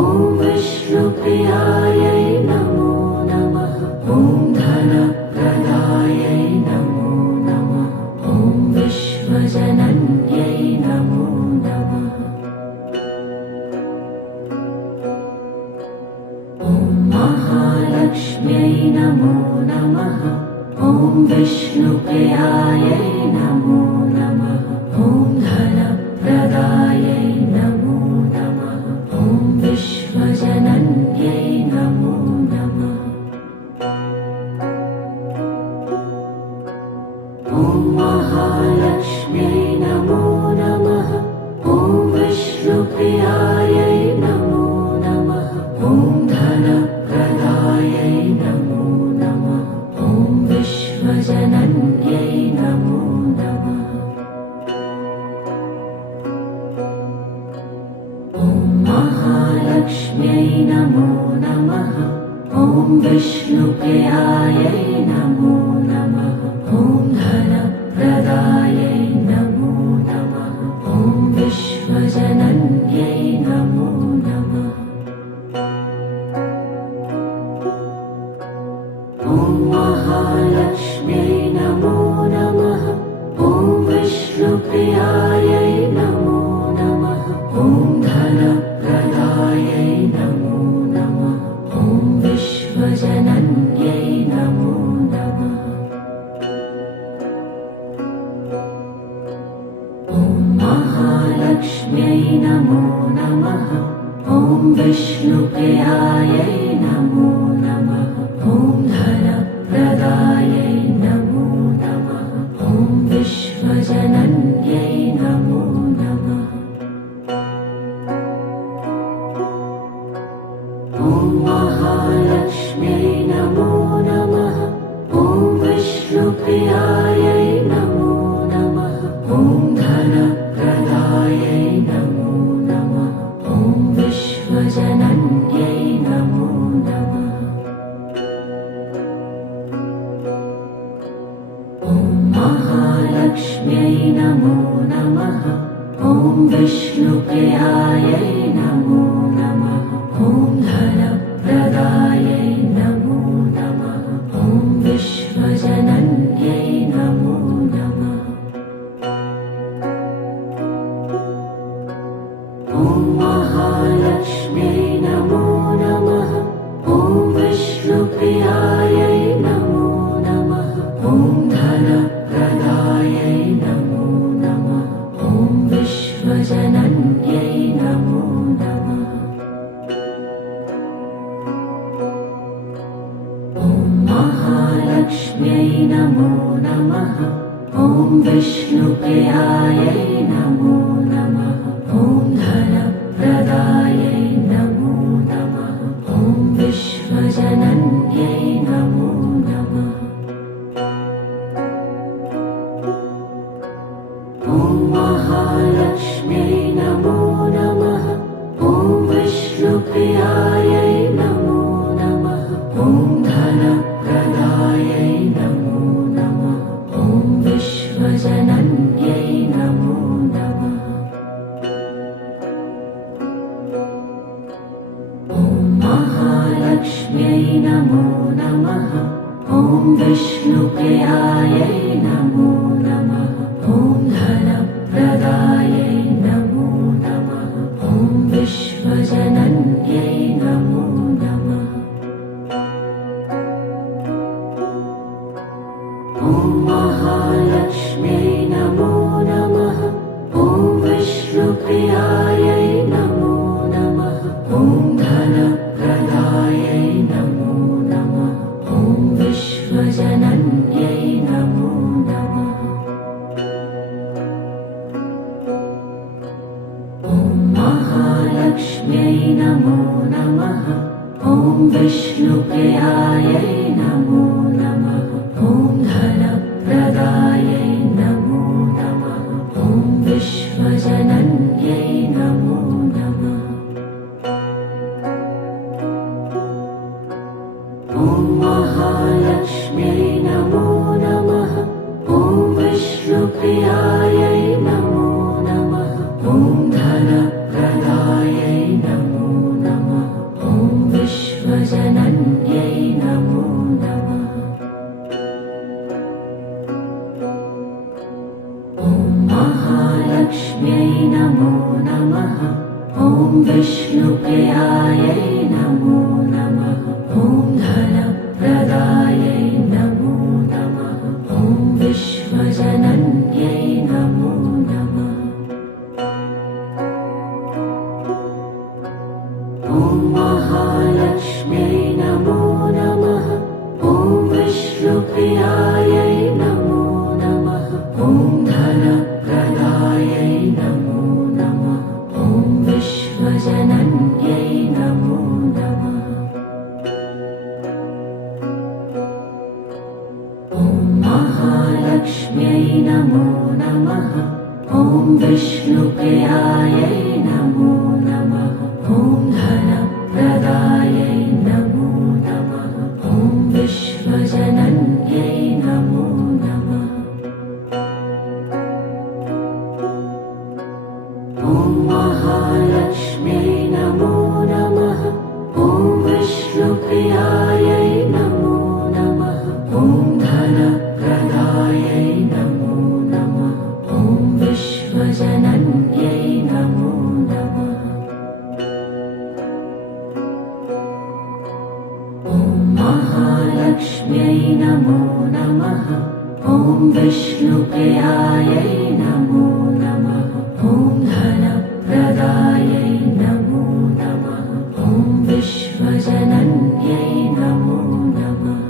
ॐ विष्णुप्रियायै नमो नमः। ॐ धनप्रदायै नमो नमः। ॐ विश्वजनन्यै नमो नमः। ॐ महालक्ष्म्यै नमो नमः। ॐ विष्णुप्रियायै नमो नमः। ॐ धनप्रदायै नमो नमः। ॐ विश्वजनन्यै नमो नमः। ॐ महालक्ष्म्यै नमो नमः। ॐ विष्णुप्रियायै नमो नमः। ॐ धनप्रदायै नमो नमः। ॐ विश्वजनन्यै नमो नमः। ॐ महालक्ष्म्यै नमो नमः। ॐ विष्णुप्रियायै नमो नमः। ॐ धनप्रदायै नमो नमः। ॐ विश्वजनन्यै नमो नमः। ॐ महालक्ष्म्यै नमो नमः। ॐ विष्णुप्रियायै नमो नमः। ॐ धनप्रदायै नमो नमः। ॐ विश्वजनन्यै नमो नमः। ॐ महालक्ष्म्यै नमो नमः। ॐ विष्णुप्रियायै नमो नमः। ॐ धनप्रदायै नमो नमः। ॐ विश्वजनन्यै नमो नमः। ॐ महालक्ष्म्यै नमो नमः। ॐ विष्णुप्रियायै नमो नमः। ॐ धनप्रदायै नमो नमः। ॐ विश्वजनन्यै नमो नमः। ॐ महालक्ष्म्यै नमो नमः। ॐ विष्णुप्रियायै नमो नमः। ॐ धनप्रदायै नमो नमः। ॐ विश्वजनन्यै नमो नमः। ॐ महालक्ष्म्यै नमो नमः। ॐ विष्णुप्रियायै नमो नमः। ॐ धनप्रदायै नमो नमः। ॐ विश्वजनन्यै नमो नमः। ॐ महालक्ष्म्यै नमो नमः। ॐ विष्णुप्रियायै नमो नमः। ॐ धनप्रदायै नमो नमः। ॐ विश्वजनन्यै नमो नमः। ॐ महालक्ष्म्यै नमो नमः। ॐ विष्णुप्रियायै नमो नमः। ॐ धनप्रदायै नमो नमः। ॐ विश्वजनन्यै नमो नमः। ॐ महालक्ष्म्यै नमो नमः। ॐ विष्णुप्रियायै नमो नमः। ॐ धनप्रदायै नमो नमः। ॐ विश्वजनन्यै नमो नमः। ॐ महालक्ष्म्यै नमो नमः। ॐ विष्णुप्रियायै नमो नमः। ॐ धनप्रदायै नमो नमः। ॐ विश्वजनन्यै नमो नमः। ॐ महालक्ष्म्यै नमो नमः। ॐ विष्णुप्रियायै नमो नमः। ॐ धनप्रदायै नमो नमः। महालक्ष्म्यै नमो नमः। ॐ विष्णुप्रियायै नमो नमः। ॐ धनप्रदायै नमो नमः। ॐ विश्वजनन्यै नमो नमः। ॐ महालक्ष्म्यै नमो नमः। ॐ विष्णुप्रियायै नमो नमः। ॐ धनप्रदायै नमो नमः। ॐ विश्वजनन्यै नमो नमः। ॐ महालक्ष्म्यै नमो नमः। ॐ विष्णुप्रियायै नमो नमः। ॐ धनप्रदायै नमो नमः। ॐ विश्वजनन्यै नमो नमः। ॐ महालक्ष्म्यै नमो नमः। ॐ विष्णुप्रियायै नमो नमः। ॐ धनप्रदायै नमो नमः। ॐ विश्वजनन्यै नमो नमः। ॐ महालक्ष्म्यै नमो नमः। ॐ विष्णुप्रियायै नमो नमः। ॐ धनप्रदायै नमो नमः। ॐ विश्वजनन्यै नमो नमः।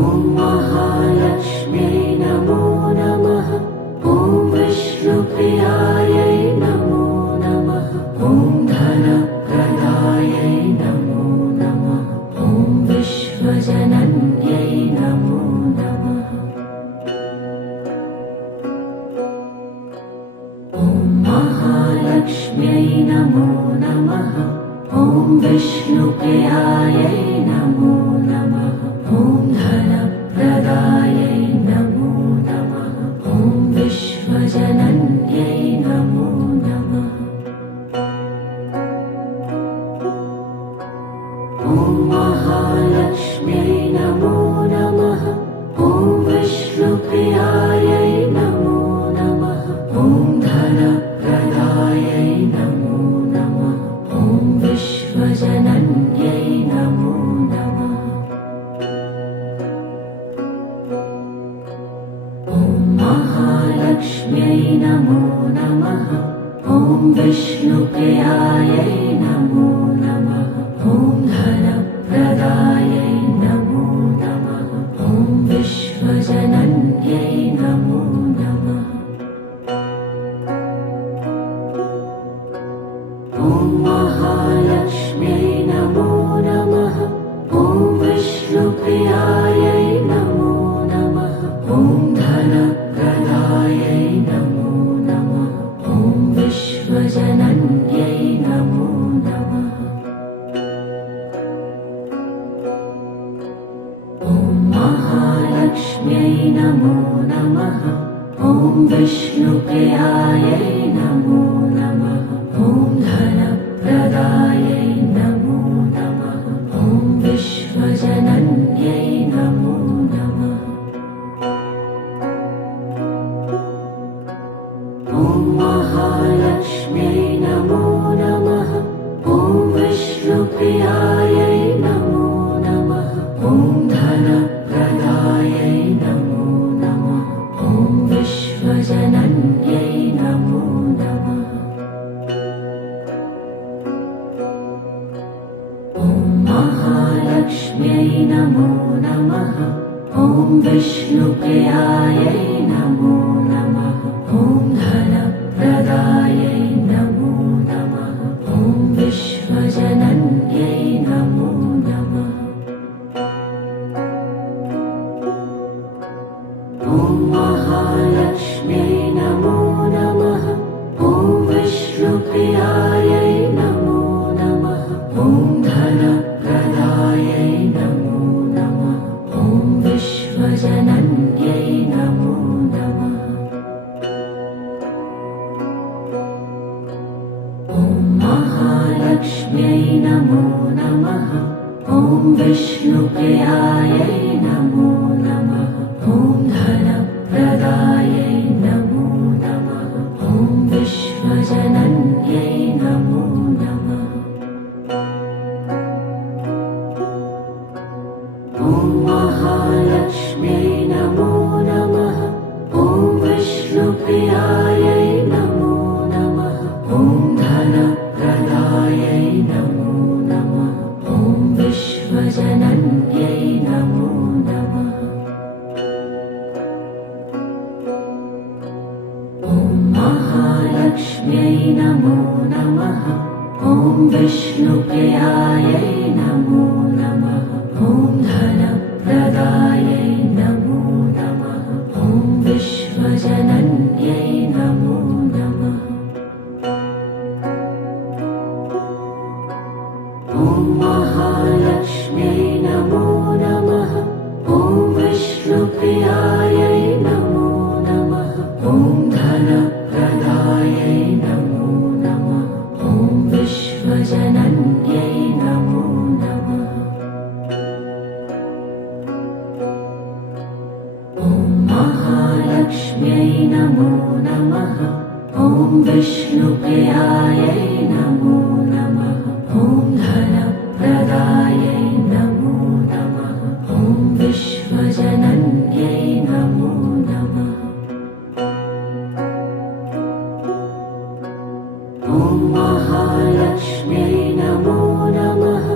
ॐ महालक्ष्म्यै नमो नमः। ॐ विष्णुप्रियायै नमो नमः। ॐ धनप्रदायै नमो नमः। ॐ विश्वजनन्यै नमो नमः। ॐ महालक्ष्म्यै नमो नमः। ॐ विष्णुप्रियायै नमो नमः। ॐ धनप्रदायै नमो नमः। ॐ विश्वजनन्यै नमो नमः। ॐ महालक्ष्म्यै नमो नमः। ॐ विष्णुप्रियायै नमो नमः। ॐ धनप्रदायै नमो नमः। ॐ विश्वजनन्यै नमो नमः। ॐ महालक्ष्म्यै नमो नमः। ॐ विष्णुप्रियायै नमो नमः। ॐ धनप्रदायै नमो नमः। ॐ विश्वजनन्यै नमो नमः। ॐ महालक्ष्म्यै नमो नमः। ॐ विष्णुप्रियायै नमो नमः। ॐ धनप्रदायै नमो नमः। ॐ विश्वजनन्यै नमो नमः। ॐ महालक्ष्म्यै नमो नमः। ॐ विष्णुप्रियायै नमो नमः। ॐ धनप्रदायै नमो नमः। ॐ विश्वजनन्यै नमो नमः। ॐ महालक्ष्म्यै नमो नमः। ॐ विष्णुप्रियायै नमो नमः। ॐ धनप्रदायै नमो नमः। ॐ विश्वजनन्यै नमो नमः। ॐ महालक्ष्म्यै नमो नमः। ॐ विष्णुप्रियायै नमो नमः। ॐ धनप्रदायै नमो नमः। ॐ विश्वजनन्यै नमो नमः। ॐ महालक्ष्म्यै नमो नमः। ॐ विष्णुप्रियायै नमो नमः। ॐ धनप्रदायै नमो नमः। ॐ विश्वजनन्यै नमो नमः। ॐ महालक्ष्म्यै नमो नमः। ॐ विष्णुप्रियायै नमो नमः। ॐ धनप्रदायै महालक्ष्म्यै नमो नमः। ॐ विष्णुप्रियायै नमो नमः। ॐ धनप्रदायै नमो नमः। ॐ विश्वजनन्यै नमो नमः। ॐ महालक्ष्म्यै नमो नमः। ॐ विष्णुप्रियायै नमो नमः। ॐ धनप्रदायै नमो नमः। ॐ विश्वजनन्यै नमो नमः। ॐ महालक्ष्म्यै नमो नमः। ॐ विष्णुप्रियायै नमो नमः। ॐ धनप्रदायै नमो नमः। ॐ विश्वजनन्यै नमो नमः। ॐ महालक्ष्म्यै नमो नमः। ॐ विष्णुप्रियायै नमो नमः। ॐ धनप्रदायै नमो नमः। ॐ विश्वजनन्यै नमो नमः। ॐ महालक्ष्म्यै नमो नमः।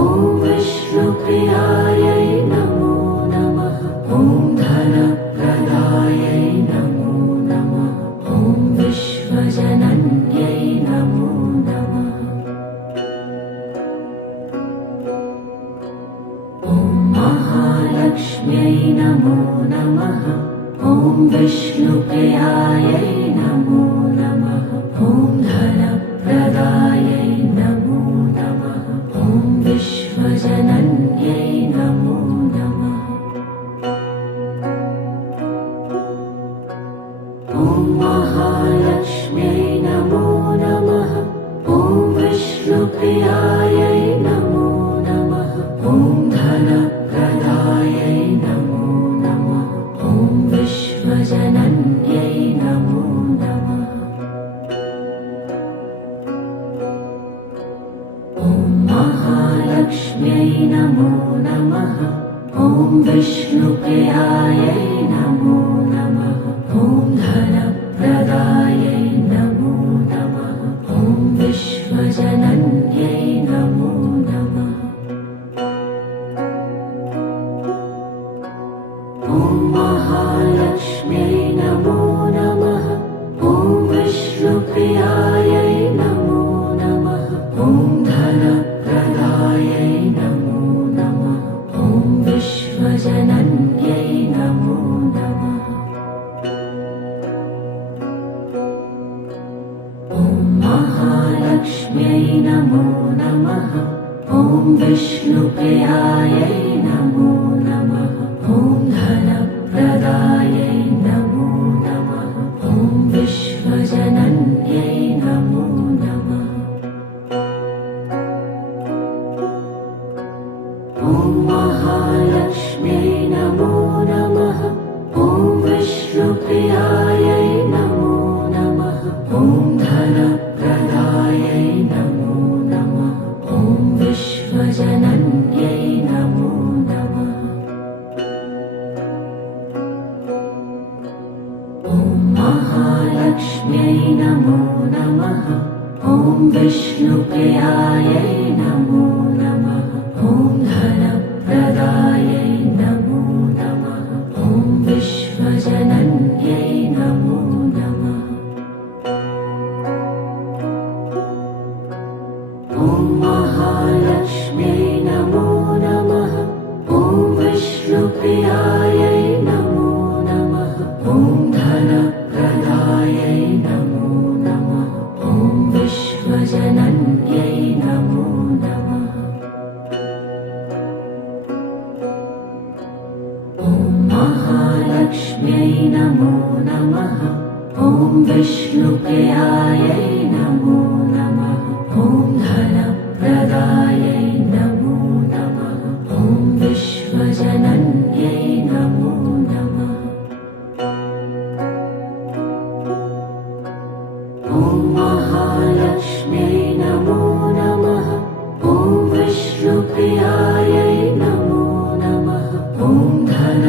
ॐ विष्णुप्रियायै नमो नमः। ॐ धनप्रदायै नमो नमः। ॐ विश्वजनन्यै नमो नमः। ॐ महालक्ष्म्यै नमो नमः। ॐ विष्णुप्रियायै नमो नमः। ॐ धनप्रदायै नमो नमः। ॐ विश्वजनन्यै नमो नमः। ॐ महालक्ष्म्यै नमो नमः। ॐ विष्णुप्रियायै नमो नमः। ॐ धनप्रदायै नमो नमः। ॐ विश्वजनन्यै नमो नमः। ॐ महालक्ष्म्यै नमो नमः। ॐ विष्णुप्रियायै नमो नमः। ॐ धनप्रदायै नमो नमः। ॐ विश्वजनन्यै नमो नमः। ॐ महालक्ष्म्यै नमो नमः। ॐ विष्णुप्रियायै नमो नमः। ॐ धनप्रदायै नमो नमः। ॐ विश्वजनन्यै नमो नमः। ॐ महालक्ष्म्यै नमो नमः। ॐ विष्णुप्रियायै नमो नमः। ॐ धनप्रदायै नमो नमः। ॐ विश्वजनन्यै नमो नमः। ॐ महालक्ष्म्यै नमो नमः। ॐ विष्णुप्रियायै नमो नमः। ॐ धनप्रदायै नमो नमः। ॐ विश्वजनन्यै नमो नमः। ॐ महालक्ष्म्यै नमो नमः। ॐ विष्णुप्रियायै नमो नमः। ॐ धनप्रदायै नमो नमः। ॐ विश्वजनन्यै नमो नमः। ॐ महालक्ष्म्यै नमो नमः। ॐ विष्णुप्रियायै नमो नमः। ॐ धनप्रदायै नमो नमः। ॐ विश्वजनन्यै नमो नमः। ॐ महालक्ष्म्यै नमो नमः। ॐ विष्णुप्रियायै नमो नमः। ॐ धनप्रदायै नमो नमः। ॐ विश्वजनन्यै नमो नमः। ॐ महालक्ष्म्यै नमो नमः। ॐ विष्णुप्रियायै नमो नमः। ॐ धन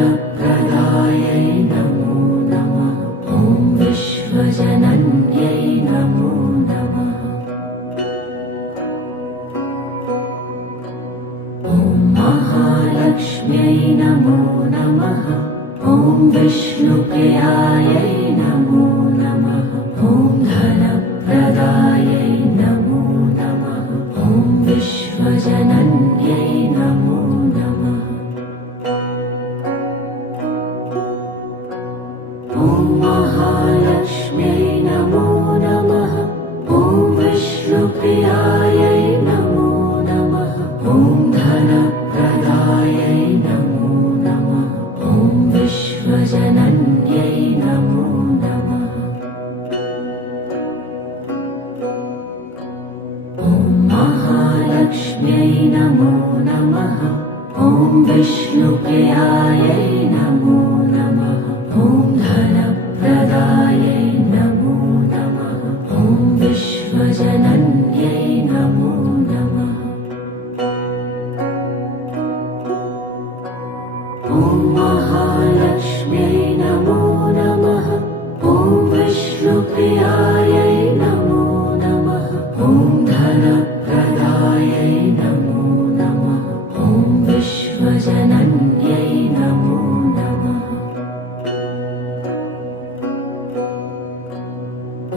विष्णुप्रियायै नमो नमः। ॐ धनप्रदायै नमो नमः। ॐ विश्वजनन्यै नमो नमः। ॐ महालक्ष्म्यै नमो नमः। ॐ विष्णुप्रियायै नमो नमः। ॐ धनप्रदायै नमो नमः। ॐ विश्वजनन्यै नमो नमः। ॐ महालक्ष्म्यै नमो नमः। ॐ विष्णुप्रियायै नमो नमः। ॐ धनप्रदायै नमो नमः। ॐ विश्वजनन्यै नमो नमः। ॐ महालक्ष्म्यै नमो नमः। ॐ विष्णुप्रियायै नमो नमः। ॐ धनप्रदायै नमो नमः। ॐ विश्वजनन्यै नमो नमः।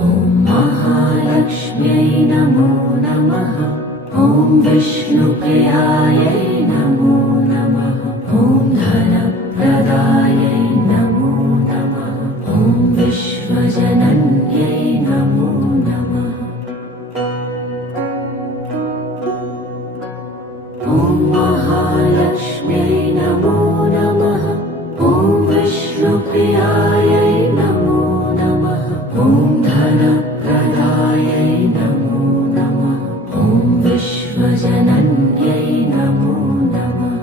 ॐ महालक्ष्म्यै नमो नमः। ॐ विष्णुप्रियायै नमो नमः। ॐ धनप्रदायै नमो नमः। ॐ विश्वजनन्यै नमो नमः। ॐ महालक्ष्म्यै नमो नमः। ॐ विष्णुप्रियायै नमो नमः। ॐ धनप्रदायै नमो नमः। ॐ विश्वजनन्यै नमो नमः।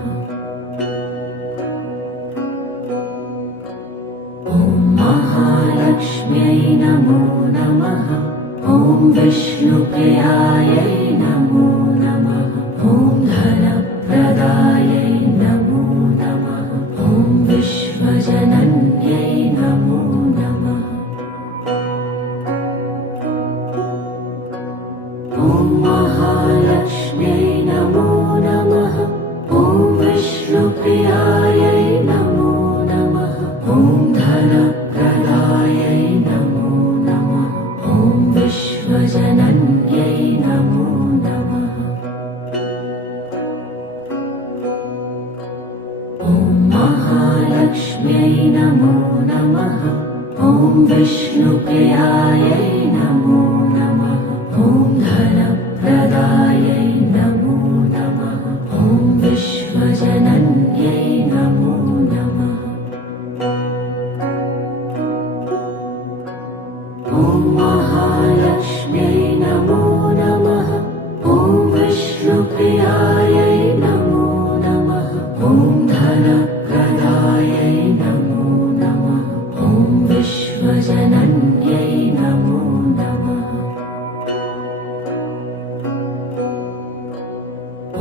ॐ महालक्ष्म्यै नमो नमः। ॐ विष्णुप्रियायै नमो नमः। ॐ धनप्रदायै नमो नमः। ॐ विश्वजनन्यै नमो नमः। ॐ महालक्ष्म्यै नमो नमः। ॐ विष्णुप्रियायै नमो नमः। ॐ धनप्रदायै नमो नमः। ॐ विश्वजनन्यै नमो नमः। ॐ महालक्ष्म्यै नमो नमः। ॐ विष्णुप्रियायै नमो नमः। ॐ धनप्रदायै नमो नमः। ॐ विश्वजनन्यै नमो नमः। ॐ महालक्ष्म्यै नमो नमः। ॐ विष्णुप्रियायै नमो नमः। ॐ धनप्रदायै नमो नमः। ॐ विश्वजनन्यै नमो नमः।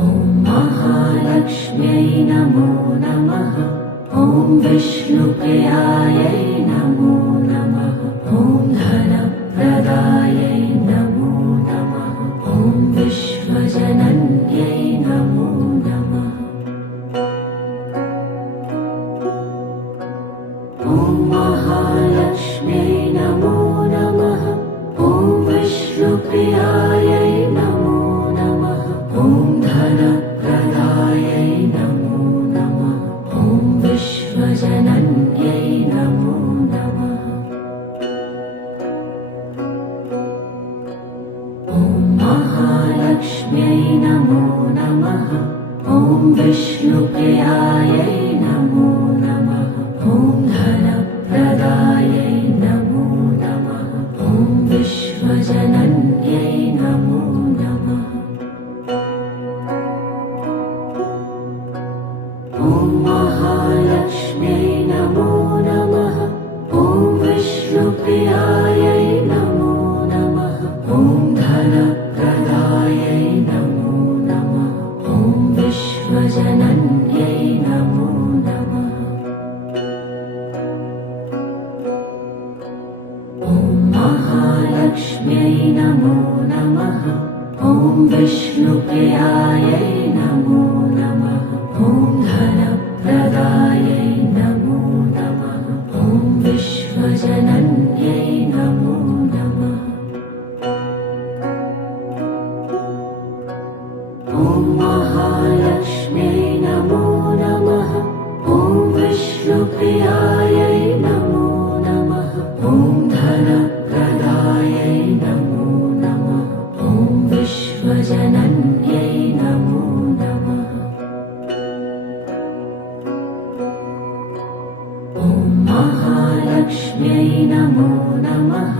ॐ महालक्ष्म्यै नमो नमः। ॐ विष्णुप्रियायै नमो नमः। ॐ धनप्रदायै नमो नमः। ॐ विश्वजनन्यै नमो नमः। ॐ महालक्ष्म्यै नमो नमः। ॐ विष्णुप्रियायै नमो नमः। ॐ धनप्रदायै नमो नमः। ॐ विश्वजनन्यै नमो नमः। ॐ महालक्ष्म्यै नमो नमः। ॐ विष्णुप्रियायै नमो नमः। ॐ धनप्रदायै नमो नमः। ॐ विश्वजनन्यै नमो नमः। ॐ महालक्ष्म्यै नमो ॐ महालक्ष्म्यै नमो नमः।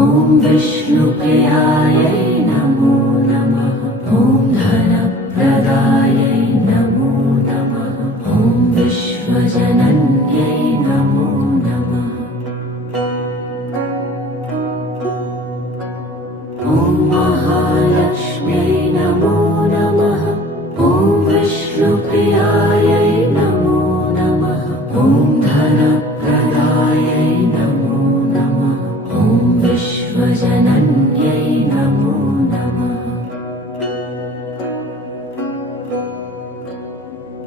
ॐ विष्णुप्रियायै नमो नमः। ॐ धनप्रदायै नमो नमः। ॐ विश्वजनन्यै नमो नमः। ॐ महालक्ष्म्यै नमो नमः। ॐ विष्णुप्रियायै नमो नमः। ॐ धनप्रदायै नमो नमः। ॐ विश्वजनन्यै नमो नमः।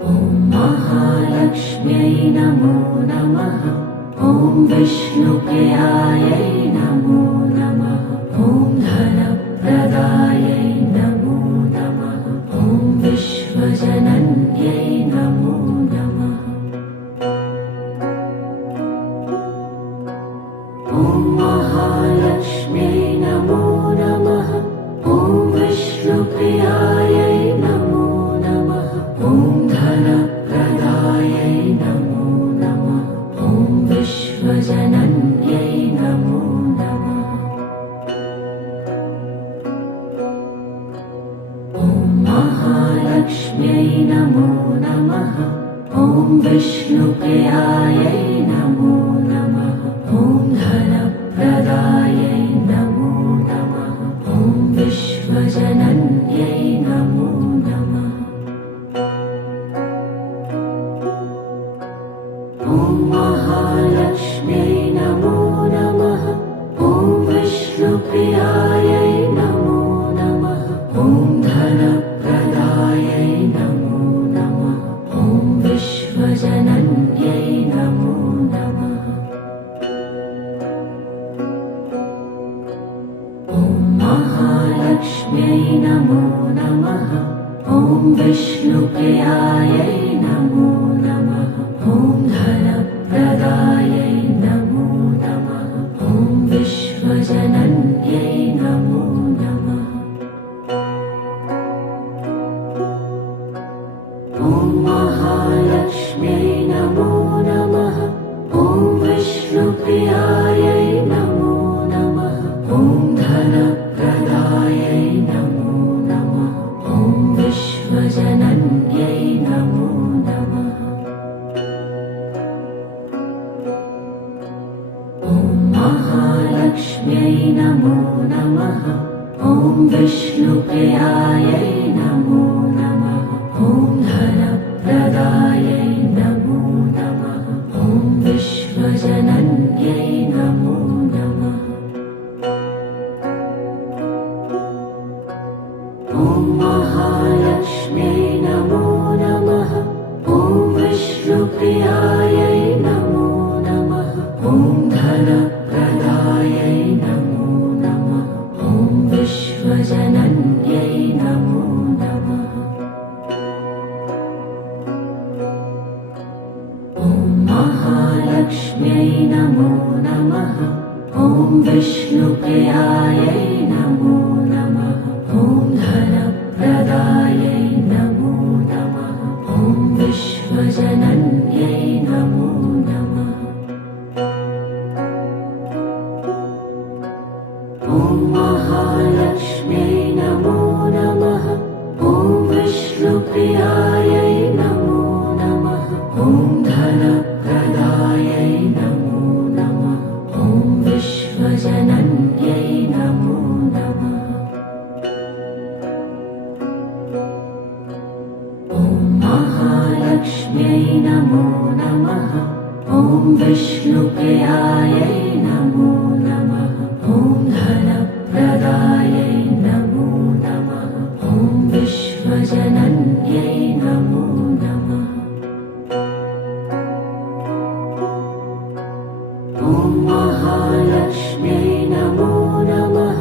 ॐ महालक्ष्म्यै नमो नमः। ॐ विष्णुप्रियायै नमो नमः। ॐ धनप्रदायै नमो नमः। ॐ विश्वजनन्यै नमो नमः। ॐ महालक्ष्म्यै नमो नमः। ॐ विष्णुप्रियायै नमो नमः। ॐ धनप्रदायै नमो नमः। ॐ विश्वजनन्यै नमो नमः। ॐ महालक्ष्म्यै नमो नमः। ॐ विष्णुप्रियायै नमो नमः। ॐ धनप्रदायै नमो नमः। ॐ विश्वजनन्यै नमो नमः। ॐ महालक्ष्म्यै नमो नमः। ॐ विष्णुप्रियायै नमो नमः। ॐ धनप्रदायै नमो नमः। ॐ विश्वजनन्यै नमो नमः। ॐ महालक्ष्म्यै नमो नमः। ॐ विष्णुप्रियायै नमो नमः। ॐ धनप्रदायै नमो नमः। ॐ विश्वजनन्यै नमो नमः। ॐ महालक्ष्म्यै नमो नमः। ॐ विष्णुप्रियायै नमो नमः। ॐ धनप्रदायै नमो नमः। ॐ विश्वजनन्यै नमो नमः। ॐ महालक्ष्म्यै नमो नमः। ॐ विष्णुप्रियायै नमो नमः। ॐ धनप्रदायै नमो नमः। ॐ विश्वजनन्यै नमो नमः। ॐ महालक्ष्म्यै नमो नमः। ॐ विष्णुप्रियायै नमो नमः। ॐ धनप्रदायै नमो नमः। ॐ विश्वजनन्यै नमो नमः। ॐ महालक्ष्म्यै नमो नमः। ॐ विष्णुप्रियायै नमो नमः। ॐ धनप्रदायै नमो नमः। ॐ विश्वजनन्यै नमो नमः। ॐ महालक्ष्म्यै नमो नमः। ॐ विष्णुप्रियायै नमो नमः। ॐ धनप्रदायै नमो नमः। ॐ विश्वजनन्यै नमो नमः। ॐ महालक्ष्म्यै नमो नमः। ॐ विष्णुप्रियायै नमो नमः। ॐ धनप्रदायै नमो नमः। ॐ विश्वजनन्यै नमो नमः। ॐ महालक्ष्म्यै नमो नमः।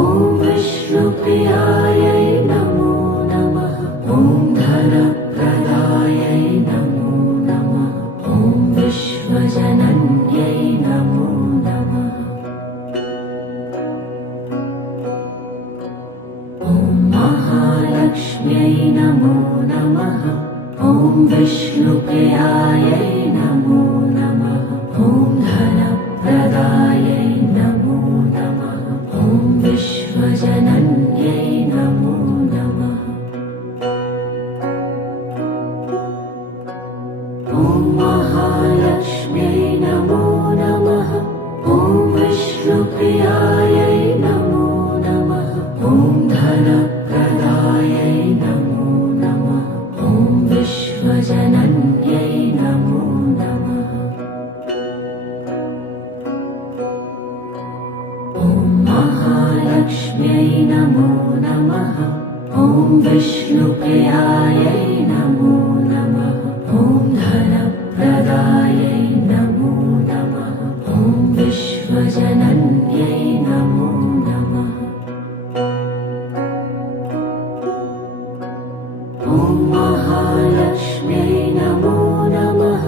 ॐ विष्णुप्रियायै नमो नमः। ॐ धनप्रदायै नमो नमः। ॐ विश्वजनन्यै नमो नमः। ॐ महालक्ष्म्यै नमो नमः। ॐ विष्णुप्रियायै नमो नमः। महालक्ष्म्यै नमो नमः। ॐ विष्णुप्रियायै नमो नमः। ॐ धनप्रदायै नमो नमः। ॐ विश्वजनन्यै नमो नमः। ॐ महालक्ष्म्यै नमो नमः। ॐ विष्णुप्रियायै नमो नमः। ॐ धनप्रदायै नमो नमः। ॐ विश्वजनन्यै नमो नमः। ॐ महालक्ष्म्यै नमो नमः।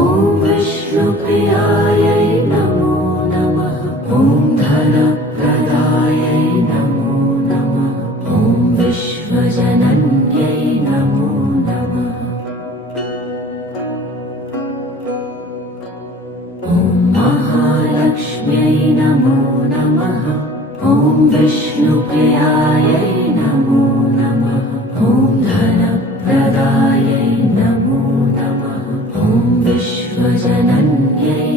ॐ विष्णुप्रियायै नमो नमः। ॐ धनप्रदायै नमो नमः। ॐ विश्वजनन्यै नमो नमः। ॐ महालक्ष्म्यै नमो नमः। ॐ विष्णुप्रियायै नमो नमः। ॐ धनप्रदायै नमो नमः। ॐ विश्वजनन्यै